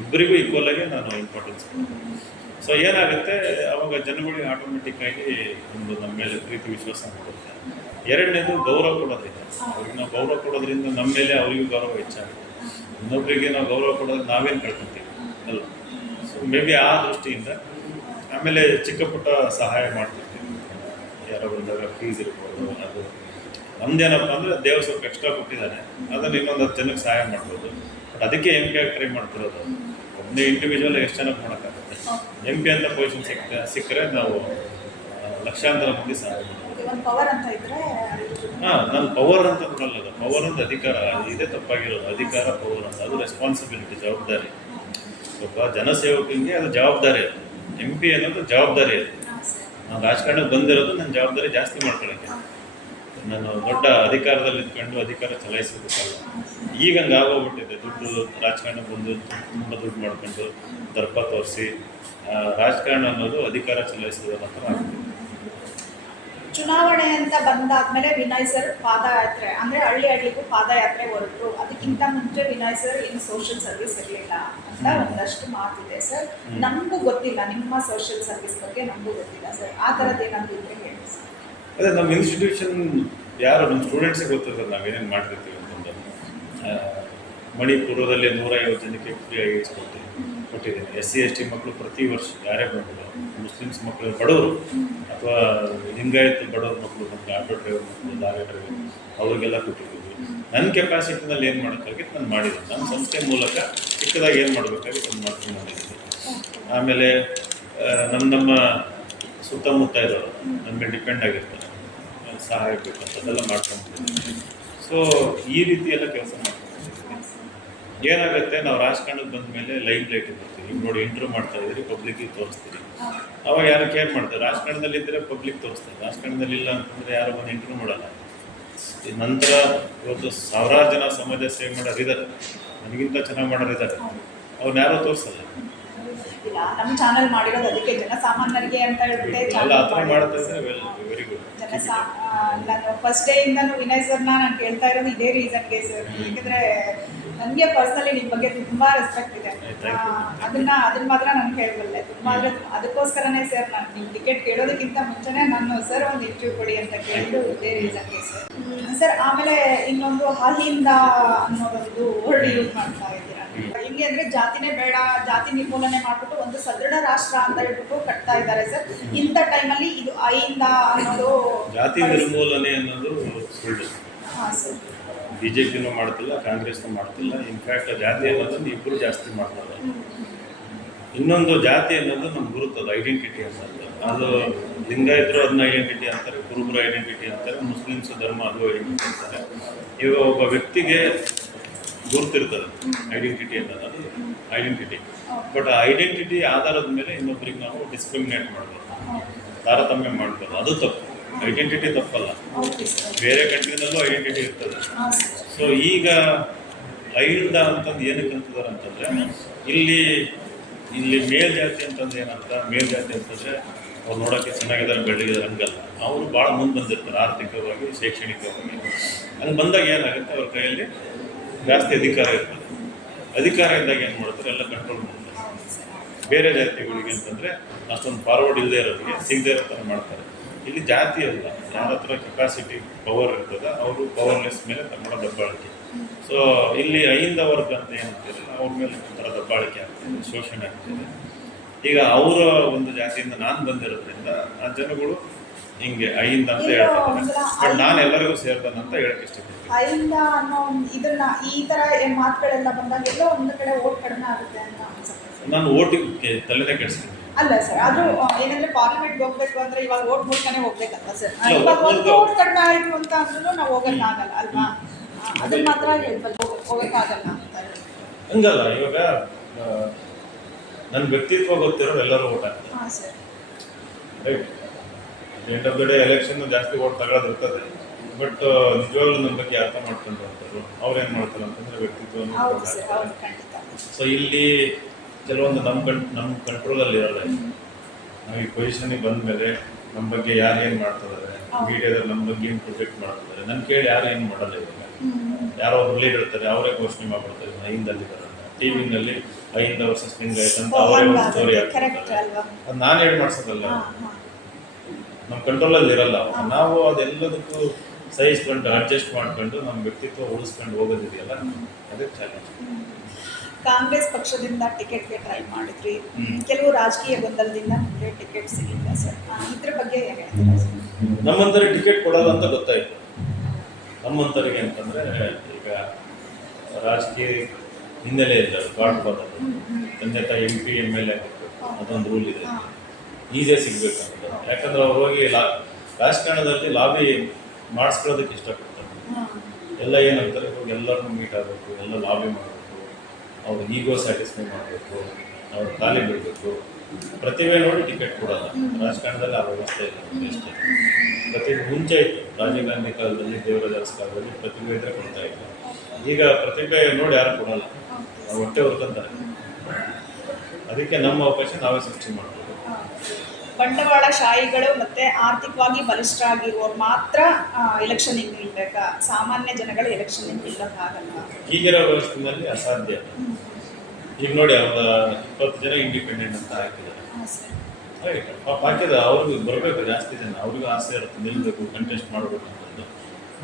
ಇಬ್ಬರಿಗೂ ಈಕ್ವಲ್ ಆಗಿ ನಾನು ಇಂಪಾರ್ಟೆನ್ಸ್ ಕೊಡ್ತೀನಿ. ಸೊ ಏನಾಗುತ್ತೆ, ಅವಾಗ ಜನಗಳಿಗೆ ಆಟೋಮೆಟಿಕ್ಕಾಗಿ ಒಂದು ನಮ್ಮ ಮೇಲೆ ಪ್ರೀತಿ ವಿಶ್ವಾಸ ಮಾಡುತ್ತೆ. ಎರಡನೇದು ಗೌರವ ಕೊಡೋದಿದೆ ಅವ್ರಿಗೆ ನಾವು ಗೌರವ ಕೊಡೋದ್ರಿಂದ ನಮ್ಮ ಮೇಲೆ ಅವರಿಗೂ ಗೌರವ ಹೆಚ್ಚಾಗುತ್ತೆ. ಇನ್ನೊಬ್ಬರಿಗೆ ನಾವು ಗೌರವ ಕೊಡೋದ್ರೆ ನಾವೇನು ಕಳ್ಕೊತೀವಿ? ಅಲ್ಲ. ಸೊ ಮೇ ಬಿ ಆ ದೃಷ್ಟಿಯಿಂದ ಆಮೇಲೆ ಚಿಕ್ಕ ಪುಟ್ಟ ಸಹಾಯ ಮಾಡ್ತಿರ್ತೀವಿ. ಯಾರೋ ಬಂದಾಗ ಫೀಸ್ ಇರ್ಬೋದು ನಮ್ದೇನಪ್ಪ ಅಂದರೆ ದೇವ್ರು ಸ್ವಲ್ಪ ಎಕ್ಸ್ಟ್ರಾ ಕೊಟ್ಟಿದ್ದಾನೆ ಅದನ್ನು ಇನ್ನೊಂದು ಹತ್ತು ಜನಕ್ಕೆ ಸಹಾಯ ಮಾಡ್ಬೋದು. ಬಟ್ ಅದಕ್ಕೆ ಎಂ ಪಿ ಆಗಿ ಟ್ರೈ ಮಾಡ್ತಿರೋದು. ಒಬ್ಬನೇ ಇಂಡಿವಿಜುವಲ್ ಎಷ್ಟು ಜನಕ್ಕೆ ಮಾಡೋಕ್ಕಾಗುತ್ತೆ? ಎಂ ಪಿ ಅಂತ ಪೊಸಿಷನ್ ಸಿಕ್ಕ ಸಿಕ್ಕರೆ ನಾವು ಲಕ್ಷಾಂತರ ಮಂದಿ ಸಹಾಯ ಹಾಂ ನಾನು ಪವರ್ ಅಂತ ನೋಡಲ್ಲ ಪವರ್ ಅಂತ ಅಧಿಕಾರ ಇದೇ ತಪ್ಪಾಗಿರೋದು. ಅಧಿಕಾರ ಪವರ್ ಅಂತ. ಅದು ರೆಸ್ಪಾನ್ಸಿಬಿಲಿಟಿ ಜವಾಬ್ದಾರಿ. ಒಬ್ಬ ಜನಸೇವಕನಿಗೆ ಅದು ಜವಾಬ್ದಾರಿ ಅದು. ಎಂ ಪಿ ಅನ್ನೋದು ಜವಾಬ್ದಾರಿ ಅದು. ನಾನು ರಾಜಕಾರಣಕ್ಕೆ ಬಂದಿರೋದು ನನ್ನ ಜವಾಬ್ದಾರಿ ಜಾಸ್ತಿ ಮಾಡ್ಕೊಳ್ಳೋಕ್ಕೆ. ನಾನು ದೊಡ್ಡ ಅಧಿಕಾರದಲ್ಲಿ ಇದ್ಕೊಂಡು ಅಧಿಕಾರ ಚಲಾಯಿಸಬೇಕಲ್ಲ ಈಗ ಹಂಗೆ ಆಗೋಗ್ಬಿಟ್ಟಿದೆ ದುಡ್ಡು ರಾಜಕಾರಣ ಬಂದು ತುಂಬ ದುಡ್ಡು ಮಾಡಿಕೊಂಡು ದರ್ಪ ತೋರಿಸಿ ರಾಜಕಾರಣ ಅನ್ನೋದು ಅಧಿಕಾರ ಚಲಾಯಿಸೋದಲ್ಲ ಅಂತ ಆಗ್ತದೆ. ಚುನಾವಣೆ ಅಂತ ಬಂದಾದ್ಮೇಲೆ ವಿನಯ್ ಸರ್ ಪಾದಯಾತ್ರೆ ಅಂದ್ರೆ ಹಳ್ಳಿ ಹಳ್ಳಿಗೂ ಪಾದಯಾತ್ರೆ ಹೊರಟು. ಅದಕ್ಕಿಂತ ಮುಂಚೆ ವಿನಯ್ ಸರ್ ಏನು ಸೋಷಿಯಲ್ ಸರ್ವಿಸ್ ಇರಲಿಲ್ಲ ಅಂತ ಒಂದಷ್ಟು ಮಾತಿದೆ ಸರ್. ನಮಗೂ ಗೊತ್ತಿಲ್ಲ ನಿಮ್ಮ ಸೋಷಿಯಲ್ ಸರ್ವಿಸ್ ಬಗ್ಗೆ ನಮಗೂ ಗೊತ್ತಿಲ್ಲ ಸರ್. ಆ ಥರದ್ದು ಏನಾದ್ರು ಇದ್ರೆ ಅದೇ ನಮ್ಮ ಇನ್ಸ್ಟಿಟ್ಯೂಷನ್ ಯಾರು ನಮ್ಮ ಸ್ಟೂಡೆಂಟ್ಸಿಗೆ ಗೊತ್ತಿರ್ತದೆ ನಾವೇನೇನು ಮಾಡ್ತಿರ್ತೀವಿ ಅಂತಂದ್ರೆ. ಮಣಿಪುರದಲ್ಲಿ ನೂರೈವತ್ತು ಜನಕ್ಕೆ ಫ್ರೀಯಾಗಿ ಇಸ್ಕೊಡ್ತೀವಿ ಕೊಟ್ಟಿದ್ದೀನಿ ಎಸ್ ಸಿ ಎಸ್ ಟಿ ಮಕ್ಕಳು ಪ್ರತಿ ವರ್ಷ ಯಾರೇ ಬಂದರು, ಮುಸ್ಲಿಮ್ಸ್ ಮಕ್ಕಳು ಬಡವರು ಅಥವಾ ಲಿಂಗಾಯತ್ ಬಡವ್ರ ಮಕ್ಕಳು ನಮಗೆ ಆಟೋ ಡ್ರೈವರ್ ಮಕ್ಕಳು ಲಾರಿ ಡ್ರೈವರ್ ಅವ್ರಿಗೆಲ್ಲ ಕೊಟ್ಟಿದ್ದೀವಿ. ನನ್ನ ಕೆಪಾಸಿಟಿನಲ್ಲಿ ಏನು ಮಾಡೋಕ್ಕಾಗಿತ್ತು ನಾನು ಮಾಡಿದ್ದೀನಿ ನನ್ನ ಸಂಸ್ಥೆ ಮೂಲಕ ಚಿಕ್ಕದಾಗಿ ಏನು ಮಾಡಬೇಕಾಗಿತ್ತು ನಾನು ಮಾಡ್ಕೊಂಡು ಮಾಡಿದ್ದೀನಿ. ಆಮೇಲೆ ನಮ್ಮ ನಮ್ಮ ಸುತ್ತಮುತ್ತ ಇರೋರು ನಮ್ಮ ಮೇಲೆ ಡಿಪೆಂಡ್ ಆಗಿರ್ತಾರೆ. ಸಹಾಯ ಬೇಕು ಅದೆಲ್ಲ ಮಾಡ್ಕೊಂಡು ಸೊ ಈ ರೀತಿ ಎಲ್ಲ ಕೆಲಸ ಮಾಡ್ಕೊಂಡಿದ್ದೀವಿ ಏನಾಗುತ್ತೆ, ನಾವು ರಾಜಕಾರಣಕ್ಕೆ ಬಂದ ಮೇಲೆ ಲೈವ್ ಲೈಟ್ ಇರ್ತೀವಿ ಈಗ ನೋಡಿ ಇಂಟರ್ವ್ಯೂ ಮಾಡ್ತಾ ಇದ್ದೀರಿ ಪಬ್ಲಿಕ್ಕಿಗೆ ತೋರಿಸ್ತೀರಿ. ಅವಾಗ ಯಾರು ಕೇರ್ ಮಾಡ್ತಾರೆ. ರಾಜಕಾರಣದಲ್ಲಿ ಇದ್ದರೆ ಪಬ್ಲಿಕ್ ತೋರಿಸ್ತಾರೆ. ರಾಜಕಾರಣದಲ್ಲಿ ಇಲ್ಲ ಅಂತಂದರೆ ಯಾರು ಬಂದು ಇಂಟರ್ವ್ಯೂ ಮಾಡಲ್ಲ. ನಂತರ ಇವತ್ತು ಸಾವಿರಾರು ಜನ ಸಮಾಜ ಸೇವೆ ಮಾಡೋರು ಇದ್ದಾರೆ ನನಗಿಂತ ಚೆನ್ನಾಗಿ ಮಾಡೋರು ಇದ್ದಾರೆ ಅವ್ರನ್ನ ಯಾರೋ ತೋರಿಸಲ್ಲ. ಇಲ್ಲ ನಮ್ಮ ಚಾನಲ್ ಮಾಡಿರೋದು ಅದಕ್ಕೆ ಜನಸಾಮಾನ್ಯರಿಗೆ ಅಂತ ಹೇಳ್ಬಿಟ್ಟೆ ಜನಸಾ ನಾನು ಫಸ್ಟ್ ಡೇಯಿಂದನೂ ವಿನಯ್ ಸರ್ನ ನಾನು ಕೇಳ್ತಾ ಇರೋದು ಇದೇ ರೀಸನ್ಗೆ ಸರ್ ಯಾಕಂದ್ರೆ ನನಗೆ ಪರ್ಸ್ನಲಿ ನಿಮ್ಮ ಬಗ್ಗೆ ತುಂಬಾ ರೆಸ್ಪೆಕ್ಟ್ ಇದೆ. ಅದನ್ನ ಅದನ್ನ ಮಾತ್ರ ನಾನು ಕೇಳಬಲ್ಲೆ. ತುಂಬ ಅದಕ್ಕೋಸ್ಕರನೇ ಸರ್ ನಾನು ನಿಮ್ಮ ಟಿಕೆಟ್ ಕೇಳೋದಕ್ಕಿಂತ ಮುಂಚೆನೇ ನಾನು ಸರ್ ಒಂದು ಇಂಟರ್ವ್ಯೂ ಕೊಡಿ ಅಂತ ಕೇಳಿದ್ದು ಇದೇ ರೀಸನ್ಗೆ ಸರ್ ಸರ್ ಆಮೇಲೆ ಇನ್ನೊಂದು ಅಹಿಂದ ಅನ್ನೋದೊಂದು ವರ್ಡ್ ಯೂಸ್ ಮಾಡ್ತಾ ಇದ್ದೀರಾ? ಹೆಂಗೆ ಅಂದ್ರೆ ಜಾತಿನೇ ಬೇಡ ಜಾತಿ ನಿರ್ಮೂಲನೆ ಮಾಡ್ಬಿಟ್ಟು ಒಂದು ಸದೃಢ ರಾಷ್ಟ್ರ ಅಂತ ಹೇಳ್ಬಿಟ್ಟು ಕಟ್ತಾ ಇದ್ದಾರೆ ಸರ್. ಇಂಥ ಟೈಮಲ್ಲಿ ಇದು ಐಂದ ಅನ್ನೋದು ಜಾತಿ ನಿರ್ಮೂಲನೆ ಅನ್ನೋದು ಸುಳ್ಳು. ಹಾಂ ಸರ್. ಬಿ ಜೆ ಪಿನೂ ಮಾಡ್ತಿಲ್ಲ. ಕಾಂಗ್ರೆಸ್ನೂ ಮಾಡ್ತಿಲ್ಲ ಇನ್ಫ್ಯಾಕ್ಟ್ ಜಾತಿ ಅನ್ನೋದನ್ನು ಇಬ್ಬರು ಜಾಸ್ತಿ ಮಾಡ್ತಾರೆ. ಇನ್ನೊಂದು ಜಾತಿ ಅನ್ನೋದು ನಮ್ಮ ಗುರುತು ಅದು ಐಡೆಂಟಿಟಿ ಅಂತ ಅದು ಲಿಂಗಾಯತರು ಅದನ್ನ ಐಡೆಂಟಿಟಿ ಅಂತಾರೆ ಕುರುಬರು ಐಡೆಂಟಿಟಿ ಅಂತಾರೆ ಮುಸ್ಲಿಮ್ಸ್ ಧರ್ಮ ಅದು ಐಡೆಂಟಿಟಿ ಅಂತಾರೆ. ಇವಾಗ ಒಬ್ಬ ವ್ಯಕ್ತಿಗೆ ಗುರುತಿರ್ತದೆ ಐಡೆಂಟಿಟಿ ಅನ್ನೋದು ಅದು ಐಡೆಂಟಿಟಿ ಬಟ್ ಆ ಐಡೆಂಟಿಟಿ ಆಧಾರದ ಮೇಲೆ ಇನ್ನೊಬ್ಬರಿಗೆ ನಾವು ಡಿಸ್ಕ್ರಿಮಿನೇಟ್ ಮಾಡ್ಬೋದು. ತಾರತಮ್ಯ ಮಾಡ್ಬೋದು. ಅದು ತಪ್ಪು. ಐಡೆಂಟಿಟಿ ತಪ್ಪಲ್ಲ. ಬೇರೆ ಕಂಟ್ರಿನಲ್ಲೂ ಐಡೆಂಟಿಟಿ ಇರ್ತದೆ. ಸೊ ಈಗ ಐಲ್ದ ಅಂತಂದು ಏನಕ್ಕೆ ಅಂತಿದ್ದಾರೆ ಅಂತಂದರೆ ಇಲ್ಲಿ ಇಲ್ಲಿ ಮೇಲ್ಜಾತಿ ಅಂತಂದು ಏನಂತ ಮೇಲ್ಜಾತಿ ಅಂತಂದರೆ ಅವ್ರು ನೋಡೋಕ್ಕೆ ಚೆನ್ನಾಗಿದ್ದಾರೆ ಬೆಳಗಿದ್ದಾರೆ ಹಂಗಲ್ಲ. ಅವರು ಭಾಳ ಮುಂದೆ ಬಂದಿರ್ತಾರೆ ಆರ್ಥಿಕವಾಗಿ ಶೈಕ್ಷಣಿಕವಾಗಿ. ಹಂಗೆ ಬಂದಾಗ ಏನಾಗುತ್ತೆ? ಅವ್ರ ಕೈಯಲ್ಲಿ ಜಾಸ್ತಿ ಅಧಿಕಾರ ಇರ್ತದೆ. ಅಧಿಕಾರ ಇದ್ದಾಗ ಏನು ಮಾಡ್ತಾರೆ? ಎಲ್ಲ ಕಂಟ್ರೋಲ್ ಮಾಡ್ತಾರೆ. ಬೇರೆ ಜಾತಿಗಳಿಗೆ ಅಂತಂದರೆ ಅಷ್ಟೊಂದು ಫಾರ್ವರ್ಡ್ ಇಲ್ಲದೆ ಇರೋರಿಗೆ ಸಿಗದೆ ಇರೋ ಥರ ಮಾಡ್ತಾರೆ. ಇಲ್ಲಿ ಜಾತಿ ಅಲ್ಲ ಯಾರ ಹತ್ರ ಕೆಪಾಸಿಟಿ ಪವರ್ ಇರ್ತದೆ ಅವರು ಪವರ್ಲೆಸ್ ಮೇಲೆ ತಮ್ಮ ದಬ್ಬಾಳಿಕೆ. ಸೊ ಇಲ್ಲಿ ಐಂದ ವರ್ಗ ಅಂತ ಏನಂತಾರೆ ಅವ್ರ ಮೇಲೆ ಒಂಥರ ದಬ್ಬಾಳಿಕೆ ಆಗ್ತಿದೆ ಶೋಷಣೆ ಆಗ್ತಿದೆ. ಈಗ ಅವರ ಒಂದು ಜಾತಿಯಿಂದ ನಾನು ಬಂದಿರೋದ್ರಿಂದ ಆ ಜನಗಳು ಹಿಂಗೆ ಐಂದ ಅಂತ ಹೇಳ್ತಾರೆ. ಬಟ್ ನಾನು ಎಲ್ಲರಿಗೂ ಸೇರ್ತಾನಂತ ಅಂತ ಹೇಳಕ್ ಇಷ್ಟಪಡ್ತೀನಿ. ಐಂದ ಅನ್ನೋ ಒಂದು ಇದನ್ನ ಈ ತರ ಏನ್ ಮಾತುಗಳೆಲ್ಲ ಬಂದಾಗ ಎಲ್ಲೋ ಒಂದು ಕಡೆ ಓಟ್ ಕಡಿಮೆ ಆಗುತ್ತೆ ಅಂತ ಅನ್ಸುತ್ತೆ. ನಾನು ಓಟಿಗೆ ತಲೆನೇ ಕೆಡಿಸ್ತೀನಿ ಅಲ್ಲ ಸರ್ ಅದು ಏನಂದ್ರೆ ಪಾರ್ಲಿಮೆಂಟ್ಗೆ ಹೋಗ್ಬೇಕು ಅಂದ್ರೆ ಇವಾಗ ಓಟ್ ಮೂಲಕನೇ ಹೋಗ್ಬೇಕಲ್ಲ ಸರ್? ಇವಾಗ ಒಂದು ಓಟ್ ಕಡಿಮೆ ಆಯ್ತು ಅಂತ ಅಂದ್ರೂ ನಾವು ಹೋಗಕ್ಕಾಗಲ್ಲ ಅಲ್ವಾ? ಅದನ್ನ ಮಾತ್ರ ಹೇಳ್ಬಲ್ಲ ಹೋಗ್- ಹೋಗಕ್ಕಾಗಲ್ಲ ಅಂತ ಹಂಗಲ್ಲ ಇವಾಗ ನನ್ನ ವ್ಯಕ್ತಿತ್ವ ಗೊತ್ತಿರೋರು ಎಲ್ಲರೂ ಓಟ್ ಹಾಕ್ತಾರೆ. ಹಾಂ sir. Right end of the day election ಜಾಸ್ತಿ ಓಟ್ ತಗೊಳ್ಳೋದಿರ್ತದೆ ಬಟ್ ನಿಜವಾಗ್ಲೂ ನಮ್ಮ ಬಗ್ಗೆ ಅರ್ಥ ಮಾಡ್ಕೊಂಡ್ರು ಅವ್ರು ಏನು ಮಾಡ್ತಾರೆ ಅಂತಂದ್ರೆ ವ್ಯಕ್ತಿತ್ವವನ್ನು ಸೊ ಇಲ್ಲಿ ಕೆಲವೊಂದು ನಮ್ಮ ಕಂ ನಮ್ಮ ಕಂಟ್ರೋಲಲ್ಲಿ ಇರಲ್ಲ. ನಾವು ಈ ಪೊಸಿಷನಿಗೆ ಬಂದ ಮೇಲೆ ನಮ್ಮ ಬಗ್ಗೆ ಯಾರು ಏನು ಮಾಡ್ತಿದ್ದಾರೆ. ಮೀಡಿಯಾದಲ್ಲಿ ನಮ್ಮ ಬಗ್ಗೆ ಏನು ಪ್ರೊಜೆಕ್ಟ್ ಮಾಡ್ತಾರೆ ನನ್ನ ಕೇಳಿ ಯಾರು ಏನು ಮಾಡಲ್ಲ ಇವಾಗ. ಯಾರೋ ಒಬ್ರು ಇರ್ತಾರೆ ಅವರೇ ಘೋಷಣೆ ಮಾಡ್ಬಿಡ್ತಾರೆ ಐಂದಲ್ಲಿ ಟಿವಿನಲ್ಲಿ ಐದು ವರ್ಷ ಲಿಂಗಾಯತ್ ಅಂತ ಅವರೇ ಒಂದು ಸ್ಟೋರಿ ಅದು ನಾನು ಹೇಳಿ ಮಾಡ್ಸೋದಲ್ಲ. ನಮ್ಮ ಕಂಟ್ರೋಲಲ್ಲಿ ಇರಲ್ಲ ನಾವು ಅದೆಲ್ಲದಕ್ಕೂ ಸಹಿಸ್ಕೊಂಡು ಅಡ್ಜಸ್ಟ್ ಮಾಡ್ಕೊಂಡು ನಮ್ಮ ವ್ಯಕ್ತಿತ್ವ ಉಳಿಸ್ಕೊಂಡು ಹೋಗೋದಿದೆಯಲ್ಲ? ಅದೇ ಚಾಲೆಂಜ್ ಕಾಂಗ್ರೆಸ್ ಪಕ್ಷದಿಂದ ಟಿಕೆಟ್ಗೆ ಟ್ರೈ ಮಾಡಿದ್ರಿ. ಕೆಲವು ರಾಜಕೀಯ ಗೊಂದಲದಿಂದ ನಿಮಗೆ ಟಿಕೆಟ್ ಸಿಗಿಲ್ಲ ಸರ್. ಇದ್ರ ಬಗ್ಗೆ ನಮ್ಮಂತರಿಗೆ ಟಿಕೆಟ್ ಕೊಡಲ್ಲ ಅಂತ ಗೊತ್ತಾಯ್ತು. ನಮ್ಮಂತರಿಗೆ ಅಂತಂದ್ರೆ ಈಗ ರಾಜಕೀಯ ಹಿನ್ನೆಲೆ ಇದ್ದಾರೆ ಗಾಡ್ ಫಾದರ್ ತಂದೆ ತಾಯಿ M P M L A ಅದೊಂದು ರೂಲ್ ಇದೆ. ಈಸಿಯಾಗಿ ಸಿಗ್ಬೇಕು ಅಂತ ಯಾಕಂದ್ರೆ ಅವ್ರು ಹೋಗಿ ಲಾ ರಾಜಕಾರಣದಲ್ಲಿ ಲಾಬಿ ಮಾಡಿಸ್ಕೊಳ್ಳೋದಕ್ಕೆ ಇಷ್ಟಪಡ್ತಾರೆ. ಎಲ್ಲ ಏನಂತಾರೆ ಹೋಗಿ ಎಲ್ಲರನ್ನೂ ಮೀಟ್ ಆಗಬೇಕು ಎಲ್ಲ ಲಾಬಿ ಮಾಡಬೇಕು ಅವ್ರ ಈಗೋ ಸ್ಯಾಟಿಸ್ಫೈ ಮಾಡಬೇಕು ಅವ್ರ ಖಾಲಿ ಬಿಡಬೇಕು. ಪ್ರತಿಭೆ ನೋಡಿ ಟಿಕೆಟ್ ಕೊಡಲ್ಲ. ರಾಜಕಾರಣದಲ್ಲಿ ಆ ವ್ಯವಸ್ಥೆ ಇಲ್ಲ ಅಷ್ಟೇ. ಪ್ರತಿಭೆ ಮುಂಚೆ ಇತ್ತು. ರಾಜೀವ್ ಗಾಂಧಿ ಕಾಲದಲ್ಲಿ ದೇವರಾಜ ಕಾಲದಲ್ಲಿ ಪ್ರತಿಭೆ ಇದ್ರೆ ಕೊಡ್ತಾ ಇಲ್ಲ. ಈಗ ಪ್ರತಿಭೆ ನೋಡಿ ಯಾರು ಕೊಡಲ್ಲ. ಅವ್ರು ಹೊಟ್ಟೆ ಹೊರ್ಕೊಂತಾರೆ ಅದಕ್ಕೆ ನಮ್ಮ ಅವಕಾಶ ನಾವೇ ಸೃಷ್ಟಿ ಮಾಡಬೇಕು ಬಂಡವಾಳಶಾಹಿಗಳು ಮತ್ತೆ ಆರ್ಥಿಕವಾಗಿ ಬಲಿಷ್ಠ ಬಲಿಷ್ಠರಾಗಿರುವವ್ರು ಮಾತ್ರ ಎಲೆಕ್ಷನ್ ನಿಲ್ಬೇಕಾ? ಸಾಮಾನ್ಯ ಜನಗಳು ಎಲೆಕ್ಷನ್ ನಿಲ್ಲಕ್ಕಾಗಲ್ಲ ಈಗಿರೋ ವ್ಯವಸ್ಥೆಯಲ್ಲಿ ಅಸಾಧ್ಯ. ಈಗ ನೋಡಿ ಅವ್ರ ಇಪ್ಪತ್ತು ಜನ ಇಂಡಿಪೆಂಡೆಂಟ್ ಅಂತ ಹಾಕಿದ್ದಾರೆ. ಪಾಪ ಹಾಕಿದ ಅವ್ರಿಗೂ ಬರಬೇಕು ಜಾಸ್ತಿ ಜನ. ಅವ್ರಿಗೂ ಆಸೆ ಇರುತ್ತೆ ನಿಲ್ಲಬೇಕು ಕಂಟೆಸ್ಟ್ ಮಾಡಬೇಕು ಅಂತಂದು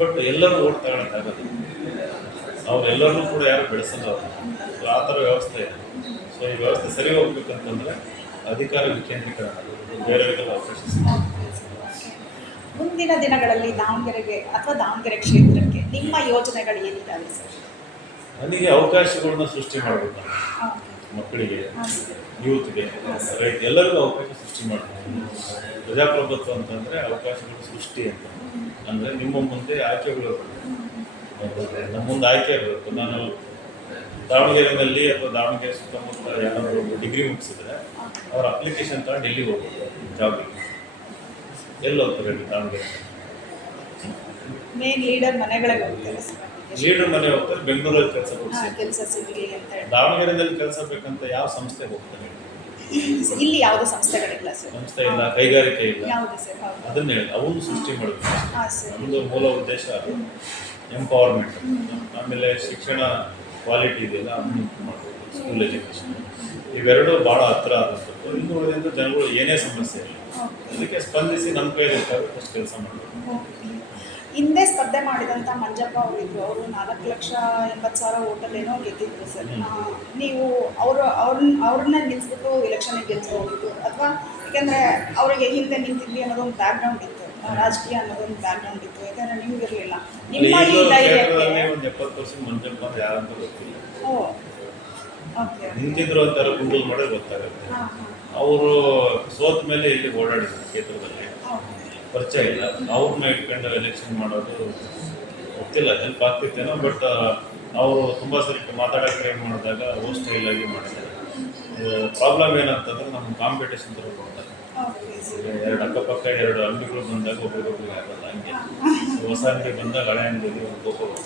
ಬಟ್ ಎಲ್ಲರೂ ಓಟ್ ತಗೊಳಕ್ಕಾಗಲ್ಲ ಅವ್ರೆಲ್ಲರೂ ಕೂಡ ಯಾರು ಬೆಳೆಸಲ್ಲ ಅವರು. ಸೊ ಆ ಥರ ವ್ಯವಸ್ಥೆ ಇದೆ. ಸೊ ಈ ವ್ಯವಸ್ಥೆ ಸರಿ ಹೋಗ್ಬೇಕಂತಂದ್ರೆ ಅಧಿಕಾರ ವಿಕೇಂದ್ರೀಕರಣ ಬೇರೆಯವರಿಗೆಲ್ಲ ಅವಕಾಶ. ಮುಂದಿನ ದಿನಗಳಲ್ಲಿ ದಾವಣಗೆರೆಗೆ ಅಥವಾ ದಾವಣಗೆರೆ ಕ್ಷೇತ್ರಕ್ಕೆ ನಿಮ್ಮ ಯೋಜನೆಗಳು ಏನಿದ್ದಾವೆ ಸರ್? ನನಗೆ ಅವಕಾಶಗಳನ್ನ ಸೃಷ್ಟಿ ಮಾಡಬೇಕು. ಮಕ್ಕಳಿಗೆ ಯೂತ್ಗೆ ಯೂತ್ಗೆ ರೈಟ್ ಎಲ್ಲರಿಗೂ ಅವಕಾಶ ಸೃಷ್ಟಿ ಮಾಡಬೇಕು. ಪ್ರಜಾಪ್ರಭುತ್ವ ಅಂತಂದ್ರೆ ಅವಕಾಶಗಳ ಸೃಷ್ಟಿ ಅಂತ. ಅಂದ್ರೆ ನಿಮ್ಮ ಮುಂದೆ ಆಯ್ಕೆಗಳು. ನಮ್ಮ ಮುಂದೆ ಆಯ್ಕೆ ಇರಬೇಕು ನಾನು ದಾವಣಗೆರೆಯಲ್ಲಿ ಅಥವಾ ದಾವಣಗೆರೆ ಸುತ್ತಮುತ್ತ ಯಾರಾದರೂ ಡಿಗ್ರಿ ಮುಗಿಸಿದ್ರೆ ಅವ್ರ ಅಪ್ಲಿಕೇಶನ್ ತಗೊಂಡು ಡೆಲ್ಲಿ ಹೋಗ್ಬೋದು ಜಾಬಿಗೆ ಎಲ್ಲಿ ಹೋಗ್ತಾರೆ ಹೇಳಿ ದಾವಣಗೆರೆ? ಮೇನ್ ಲೀಡರ್ ಮನೆಗಳಿಗೆ ಸರ್ ಲೀಡರ್ ಮನೆ ಹೋಗ್ತಾರೆ ಬೆಂಗಳೂರಲ್ಲಿ ಕೆಲಸ ಕೆಲಸ ಸಿಗಲಿ ಅಂತ ಹೇಳಿ. ದಾವಣಗೆರೆಯಲ್ಲಿ ಕೆಲಸ ಬೇಕಂತ ಯಾವ ಸಂಸ್ಥೆಗೆ ಹೋಗ್ತಾರೆ ಇಲ್ಲಿ ಯಾವುದೇ ಸಂಸ್ಥೆಗಳಿಲ್ಲ ಸರ್ ಸಂಸ್ಥೆ ಇಲ್ಲ ಕೈಗಾರಿಕೆ ಇಲ್ಲ. ಅದನ್ನ ಹೇಳಿ ಅವನು ಸೃಷ್ಟಿ ಮಾಡಬೇಕು ನಮ್ಮದು ಮೂಲ ಉದ್ದೇಶ ಅದು. ಎಂಪವರ್ಮೆಂಟ್ ಆಮೇಲೆ ಶಿಕ್ಷಣ ಕ್ವಾಲಿಟಿ ಇದೆಯಲ್ಲ ಮಾಡಬೇಕು ಸ್ಕೂಲ್ ಎಜುಕೇಷನ್ ಇವೆರಡೂ ಭಾಳ ಹತ್ರ ಆದಂಥದ್ದು. ಇನ್ನು ಉಳಿದಿಂದ ಜನಗಳು ಏನೇ ಸಮಸ್ಯೆ ಇಲ್ಲ ಅದಕ್ಕೆ ಸ್ಪಂದಿಸಿ ನಮ್ಮ ಕೈಯಲ್ಲಿ ಇರ್ತಾರೆ ಅಷ್ಟು ಕೆಲಸ ಮಾಡಬೇಕು ಹಿಂದೆ ಸ್ಪರ್ಧೆ ಮಾಡಿದಂಥ ಮಂಜಪ್ಪ ಅವರಿದ್ರು. ಅವರು ನಾಲ್ಕು ಲಕ್ಷ ಎಂಬತ್ತು ಸಾವಿರ ಓಟಲ್ಲೇನೋ ಗೆದ್ದಿದ್ರು ಸರ್. ನೀವು ಅವರು ಅವ್ರನ್ನ ಅವ್ರನ್ನ ನಿಲ್ಲಿಸ್ಬಿಟ್ಟು ಎಲೆಕ್ಷನ್ಗೆ ಗೆಲ್ಸ್ಬೋದಿತ್ತು ಅಥವಾ ಯಾಕೆಂದರೆ ಅವರಿಗೆ ಹಿಂದೆ ನಿಂತಿದ್ವಿ ಅನ್ನೋದೊಂದು ಬ್ಯಾಕ್ಗ್ರೌಂಡ್ ಇತ್ತು. ಆ, ರಾಜಕೀಯ ಅನ್ನೋದೊಂದು ಬ್ಯಾಕ್ಗ್ರೌಂಡ್ ಇತ್ತು. ಯಾಕಂದರೆ ನೀವು ಇರಲಿಲ್ಲ. ನಿಮ್ಮ ಈ ಧೈರ್ಯಕ್ಕೆ ಓ ಓಕೆ. ನಿಂತಿದ್ರು ಅಂತಾರೆ ಗೊತ್ತಾಗುತ್ತೆ. ಅವರು ಸೋತ ಮೇಲೆ ಇಲ್ಲಿ ಓಡಾಡಿದ್ರು ಕ್ಷೇತ್ರದಲ್ಲಿ. ಪರಿಚಯ ಇಲ್ಲ. ಅವ್ರನ್ನ ಇಟ್ಕೊಂಡು ಎಲೆಕ್ಷನ್ ಮಾಡೋದು ಗೊತ್ತಿಲ್ಲ ಹೆಲ್ಪ್ ಆಗ್ತಿತ್ತೇನೋ ಬಟ್ ಅವರು ತುಂಬ ಸರಿ ಮಾತಾಡೋಕೆ ಟ್ರೈ ಮಾಡಿದಾಗ ಓ ಸ್ಟೈಲ್ ಆಗಿ ಮಾಡಿದ್ದಾರೆ. ಪ್ರಾಬ್ಲಮ್ ಏನಂತಂದ್ರೆ ನಮ್ಮ ಕಾಂಪಿಟೇಷನ್ ಥರ ಎರಡು ಅಕ್ಕಪಕ್ಕ ಎರಡು ಅಂಗಡಿಗಳು ಬಂದಾಗ ಒಬ್ರಿಗೊಬ್ರಿಗೆ ಆಗಲ್ಲ ಹಂಗೆ. <laughs> ಹೊಸ ಅಂಗಡಿ ಬಂದಾಗ ಹಳೆ ಅಂಗಡಿಗೆ ಒಬ್ಬೊಬ್ಬರು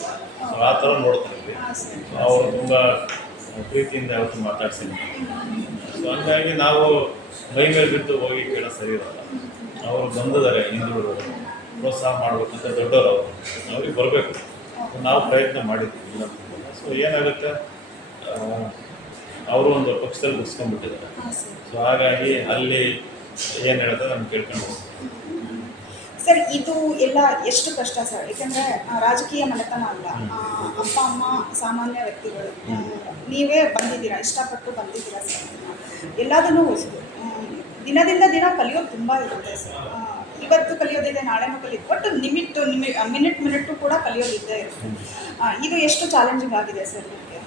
ಸೊ ಆ ಥರ ನೋಡ್ತಾರೆ ಇದ್ವಿ ಅವರು ತುಂಬ ಪ್ರೀತಿಯಿಂದ ಯಾವತ್ತು ಮಾತಾಡ್ತೀನಿ ಸೊ ಹಂಗಾಗಿ ನಾವು ಮೈ ಮೇಲೆ ಬಿದ್ದು ಹೋಗಿ ಕೇಳೋ ಸರಿ ಇರಲ್ಲ. ಅವರು ಬಂದಿದ್ದಾರೆ ಹಿಂದುಳಿದವರು. ಪ್ರೋತ್ಸಾಹ ಮಾಡಬೇಕಂತ ದೊಡ್ಡವರು ಅವರು. ಅವ್ರಿಗೆ ಬರಬೇಕು. ನಾವು ಪ್ರಯತ್ನ ಮಾಡಿದ್ವಿ ಇಲ್ಲ ಸೊ ಏನಾಗುತ್ತೆ? ಅವರು ಒಂದು ಪಕ್ಷದಲ್ಲಿ ಮುಗಿಸ್ಕೊಂಡ್ಬಿಟ್ಟಿದ್ದಾರೆ ಸೊ ಹಾಗಾಗಿ ಅಲ್ಲಿ ಏನು ಹೇಳ್ತದೆ ನಮ್ಗೆ ಕೇಳ್ಕೊಂಡು ಸರ್ ಇದು ಎಲ್ಲ ಎಷ್ಟು ಕಷ್ಟ ಸರ್? ಯಾಕಂದ್ರೆ ರಾಜಕೀಯ ಮನೆತನ ಅಲ್ಲ. ಅಪ್ಪ ಅಮ್ಮ ಸಾಮಾನ್ಯ ವ್ಯಕ್ತಿಗಳು ನೀವೇ ಬಂದಿದ್ದೀರಾ? ಇಷ್ಟಪಟ್ಟು ಬಂದಿದ್ದೀರಾ ಸರ್? ಎಲ್ಲದನ್ನೂ ದಿನದಿಂದ ದಿನ ಕಲಿಯೋದು ತುಂಬ ಇರುತ್ತೆ ಸರ್. ಇವತ್ತು ಕಲಿಯೋದಿದೆ ನಾಳೆನೂ ಕಲಿಯೋದು ಬಟ್ ನಿಮಿಟ್ ನಿಮಿ ಮಿನಿಟ್ ಮಿನಿಟ್ಟು ಕೂಡ ಕಲಿಯೋದಿದ್ದೇ ಇರುತ್ತೆ. ಇದು ಎಷ್ಟು ಚಾಲೆಂಜಿಂಗ್ ಆಗಿದೆ ಸರ್ ನಿಮಗೆ?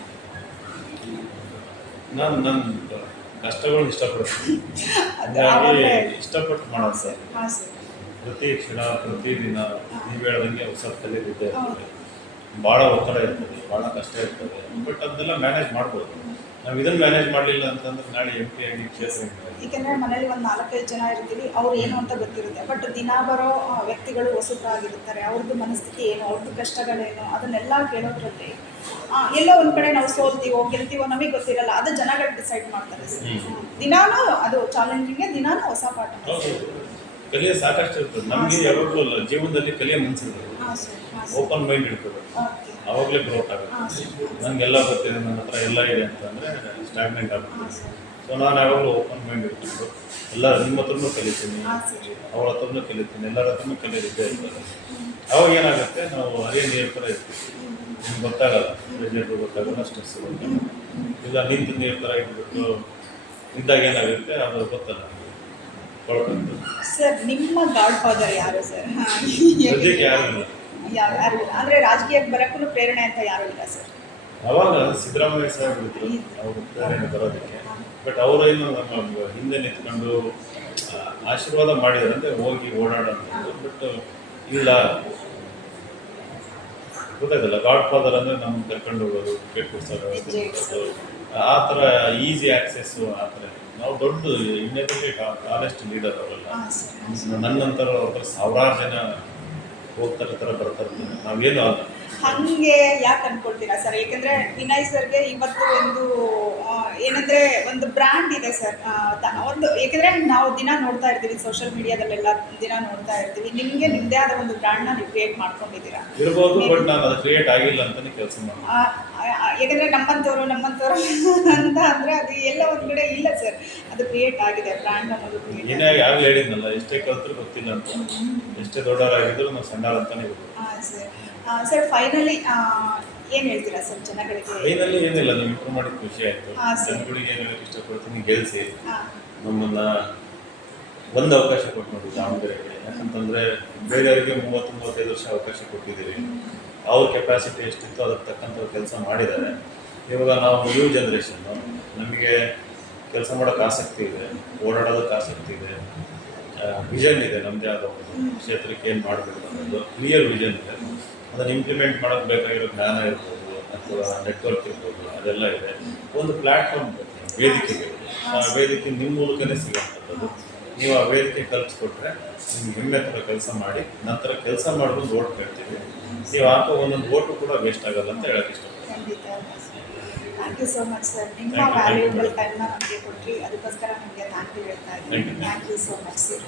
ನಾನು ಕಷ್ಟಗಳು ಇಷ್ಟಪಡ್ತೀವಿ ಅದು ಹಾಗಾಗಿ ಇಷ್ಟಪಟ್ಟು ಮಾಡೋದು ಸರ್. ಪ್ರತಿ ಕ್ಷಣ ಪ್ರತಿ ದಿನ ನೀವು ಹೇಳ್ದಂಗೆ ಹೊಸ ಹೌದು. ಭಾಳ ಒತ್ತಡ ಇರ್ತದೆ ಭಾಳ ಕಷ್ಟ ಇರ್ತದೆ. ಬಟ್ ಅದನ್ನೆಲ್ಲ ಮ್ಯಾನೇಜ್ ಮಾಡ್ಬೋದು. ನಾವು ಇದನ್ನು ಮ್ಯಾನೇಜ್ ಮಾಡಲಿಲ್ಲ ಅಂತಂದ್ರೆ ನಾಳೆ ಎಂ ಪಿ ಆಗಿ ಕ್ಷೇತ್ರ ಏಕೆಂದರೆ ಮನೇಲಿ ಒಂದು ನಾಲ್ಕೈದು ಜನ ಇರ್ತೀವಿ ಅವ್ರು ಏನು ಅಂತ ಗೊತ್ತಿರುತ್ತೆ. ಬಟ್ ದಿನ ಬರೋ ವ್ಯಕ್ತಿಗಳು ಹೊಸಬ್ರಾಗಿರ್ತಾರೆ ಅವ್ರದ್ದು ಮನಸ್ಥಿತಿ ಏನು ಅವ್ರದ್ದು ಕಷ್ಟಗಳೇನು ಅದನ್ನೆಲ್ಲ ಕೇಳೋದ್ರಲ್ಲಿ ಎಲ್ಲೋ ಒಂದು ಕಡೆ ನಾವು ಸೋಲ್ತೀವೋ ಗೆಲ್ತೀವೋ ನಮಗೆ ಗೊತ್ತಿರಲ್ಲ ಅದು ಜನಗಳು ಡಿಸೈಡ್ ಮಾಡ್ತಾರೆ. ದಿನಾನೂ ಅದು ಚಾಲೆಂಜಿಂಗ್ ದಿನಾನೂ ಹೊಸ ಪಾಠ. ಕಲಿಯೋ ಸಾಕಷ್ಟು ಇರ್ತದೆ. ನಮಗೆ ಯಾವಾಗಲೂ ಅಲ್ಲ ಜೀವನದಲ್ಲಿ ಕಲಿಯೋ ಸರ್ ಓಪನ್ ಮೈಂಡ್ ಇರ್ತದೆ. ಆವಾಗಲೇ ಗ್ರೋತ್ ಆಗುತ್ತೆ. ನನಗೆಲ್ಲ ಗೊತ್ತಿದೆ ನನ್ನ ಹತ್ರ ಎಲ್ಲ ಇದೆ ಅಂತಂದರೆ ಸ್ಟಾಗ್ನೆಂಟ್ ಆಗುತ್ತೆ. ಸೊ ನಾನು ಯಾವಾಗಲೂ ಓಪನ್ ಮೈಂಡ್ ಇಟ್ಕೊಂಡು ಎಲ್ಲ ನಿಮ್ಮ ಹತ್ರನು ಕಲಿತೀನಿ. ಅವಳ ಅವ್ರ ಹತ್ರನೂ ಕಲಿತೀನಿ. ಎಲ್ಲರ ಹತ್ರನೂ ಕಲಿಯೋದಿದ್ದೇ ಇರ್ತಾರೆ ಅವಾಗ ಏನಾಗುತ್ತೆ ನಾವು ಅದೇ ನೀರು ಥರ ಇರ್ತೀವಿ. ನಿಮ್ಗೆ ಗೊತ್ತಾಗಲ್ಲ. ಪ್ರೆಷರ್ ಗೊತ್ತಾಗಲ್ಲ ಸ್ಟ್ರೆಸ್ ಗೊತ್ತಾಗಲ್ಲ ಇಲ್ಲ ನಿಂತು ನೀರು ಥರ ಇಟ್ಬಿಟ್ಟು ಇದ್ದಾಗ ಏನಾಗುತ್ತೆ ಅದು ಗೊತ್ತಲ್ಲ. ಸರ್ ನಿಮ್ಮ ಗಾಡ್ ಫಾದರ್ ಯಾರು ಸರ್? ಯಾರು ಇಲ್ಲ. ಯಾರು ಅಂದರೆ ರಾಜಕೀಯಕ್ಕೆ ಬರೋಕ್ಕೂ ಪ್ರೇರಣೆ ಅಂತ ಯಾರು ಇಲ್ಲ ಸರ್. ಅವಾಗ ಸಿದ್ದರಾಮಯ್ಯ ಸಾಹೇಬ್ ಇದ್ರು. ಅವರು ಪ್ರೇರಣೆ ಬರೋದಕ್ಕೆ. ಬಟ್ ಅವರೇನು ನಮ್ಮ ಹಿಂದೆ ನಿಂತ್ಕೊಂಡು ಆಶೀರ್ವಾದ ಮಾಡಿದ್ರಂತೆ ಹೋಗಿ ಓಡಾಡೋದು ಬಟ್ ಇಲ್ಲ. ಗೊತ್ತಾಗಲ್ಲ ಗಾಡ್ ಫಾದರ್ ಅಂದರೆ ನಮ್ಮ ಕರ್ಕೊಂಡು ಹೋಗೋದು ಟಿಕೆಟ್ ಕೊಡ್ಸೋದು ವ್ಯವಸ್ಥೆ ಕೊಡ್ಸೋದು. ಆ ಥರ ಈಸಿ ಆ್ಯಕ್ಸೆಸ್ಸು ಆ ಥರ ನಾವು ದೊಡ್ಡ ಇಂಡಿಯಾದಲ್ಲಿ ಆನೆಸ್ಟ್ ಲೀಡರ್ ಅವರೆಲ್ಲ. ನನ್ನಂತರ ಅವ್ರ ಸಾವಿರಾರು ಜನ ಹೋಗ್ತಾರೆ ಥರ ಬರ್ತಾರೆ. ನಾವೇನು ಅಲ್ಲ. ಹಂಗೆ ಯಾಕೆ ಅನ್ಕೊಳ್ತೀರಾ ಸರ್? ಏಕೆಂದ್ರೆ ವಿನಯ್ ಸರ್ಗೆ ಇವತ್ತು ಒಂದು ಏನಂದ್ರೆ ಒಂದು ಬ್ರ್ಯಾಂಡ್ ಇದೆ ಸರ್. ಒಂದು ಏಕೆಂದ್ರೆ ನಾವು ದಿನ ನೋಡ್ತಾ ಇರ್ತೀವಿ ಸೋಷಿಯಲ್ ಮೀಡಿಯಾದಲ್ಲೆಲ್ಲ ದಿನ ನೋಡ್ತಾ ಇರ್ತೀವಿ. ನಿಮಗೆ ನಿಮ್ಮದೇ ಆದ ಒಂದು ಬ್ರ್ಯಾಂಡ್ನ ನೀವು ಕ್ರಿಯೇಟ್ ಮಾಡ್ಕೊಂಡಿದ್ದೀರಾ. ಇರ್ಬೋದು ಬಟ್ ನಾನು ಅದು ಕ್ರಿಯೇಟ್ ಆಗಿಲ್ಲ ಅಂತಾನೆ ಕೆಲಸ ಯಾಕಂದ್ರೆ ನಮ್ಮಂಥವ್ರು ನಮ್ಮಂಥವ್ರು ಅಂತ ಅಂದ್ರೆ ಅದು ಎಲ್ಲ ಒಂದ್ ಕಡೆ ಇಲ್ಲ ಸರ್. ಅದು ಕ್ರಿಯೇಟ್ ಆಗಿದೆ ಬ್ರ್ಯಾಂಡ್ ಅನ್ನೋದು ಏನೇ ಆಗಲೇ ಹೇಳಿದ್ನಲ್ಲ ಎಷ್ಟೇ ಕಲ್ತ್ರೂ ಗೊತ್ತಿಲ್ಲ ಅಂತ. ಎಷ್ಟೇ ದೊಡ್ಡವರಾಗಿದ್ರು ನಾವು ಸಣ್ಣ ಅಂತಾನೆ ಹಾಂ ಸರ್. ಸರ್ ಫೈನಲಿ ಏನು ಹೇಳ್ತೀರಾ ಸರ್ ಜನಗಳಿಗೆ? ಫೈನಲಿ ಏನಿಲ್ಲ ನೀವು ಇಂಪ್ರೂವ್ ಮಾಡಿದ ಖುಷಿ ಆಯಿತು. ಜನಗಳಿಗೆ ಏನು ಹೇಳಕ್ಕೆ ಇಷ್ಟಪಡ್ತೀನಿ ಗೆಲ್ಸಿ. ನಮ್ಮನ್ನ ಒಂದು ಅವಕಾಶ ಕೊಟ್ಟು ನೋಡಿ ದಾವಣಗೆರೆಗೆ. ಯಾಕಂತಂದ್ರೆ ಬೇರೆಯವರಿಗೆ ಮೂವತ್ತು ಮೂವತ್ತೈದು ವರ್ಷ ಅವಕಾಶ ಕೊಟ್ಟಿದ್ದೀರಿ. ಅವ್ರ ಕೆಪಾಸಿಟಿ ಎಷ್ಟಿತ್ತು ಅದಕ್ಕೆ ತಕ್ಕಂಥ ಕೆಲಸ ಮಾಡಿದ್ದಾರೆ. ಇವಾಗ ನಾವು ನ್ಯೂ ಜನ್ರೇಷನ್ನು ನಮಗೆ ಕೆಲಸ ಮಾಡೋಕ್ಕೆ ಆಸಕ್ತಿ ಇದೆ, ಓಡಾಡೋದಕ್ಕೆ ಆಸಕ್ತಿ ಇದೆ. ವಿಷನ್ ಇದೆ ನಮ್ಮದೇ ಆದ ಒಂದು ಕ್ಷೇತ್ರಕ್ಕೆ ಏನು ಮಾಡಬೇಕು ಅನ್ನೋದು ಕ್ಲಿಯರ್ ವಿಷನ್ ಇದೆ. ಅದನ್ನು ಇಂಪ್ಲಿಮೆಂಟ್ ಮಾಡೋಕ್ಕೆ ಬೇಕಾಗಿರೋ ಜ್ಞಾನ ಇರ್ಬೋದು, ಅಥವಾ ನೆಟ್ವರ್ಕ್ ಇರ್ಬೋದು, ಅದೆಲ್ಲ ಇದೆ. ಒಂದು ಪ್ಲ್ಯಾಟ್ಫಾರ್ಮ್ ವೇದಿಕೆ ಬೇಕು ಆ, ವೇದಿಕೆ ನಿಮ್ಮ ಮೂಲಕನೇ ಸಿಗೋಂಥದ್ದು ನೀವು ಆ ವೇದಿಕೆ ಕಲ್ಪಿಸ್ಕೊಟ್ರೆ ನಿಮ್ಗೆ ಹೆಮ್ಮೆ ಥರ ಕೆಲಸ ಮಾಡಿ ನಂತರ ಕೆಲಸ ಮಾಡ್ಕೊಂಡು ಓಟ್ ಕೇಳ್ತೀವಿ ನೀವು ಹಾಕೋ ಒಂದೊಂದು ಓಟು ಕೂಡ ವೇಸ್ಟ್ ಆಗಲ್ಲ ಅಂತ ಹೇಳಕ್ಕೆ ಇಷ್ಟಪಡ್ತೀನಿ. Thank you so much sir ನಿಮ್ಮ ವ್ಯಾಲ್ಯೂಬಲ್ ಟೈಮ್ನ ನಮಗೆ ಕೊಟ್ರಿ. ಅದಕ್ಕೋಸ್ಕರ ನಿಮಗೆ ಥ್ಯಾಂಕ್ ಯು ಹೇಳ್ತಾ ಇದ್ದೀನಿ. Thank you so much sir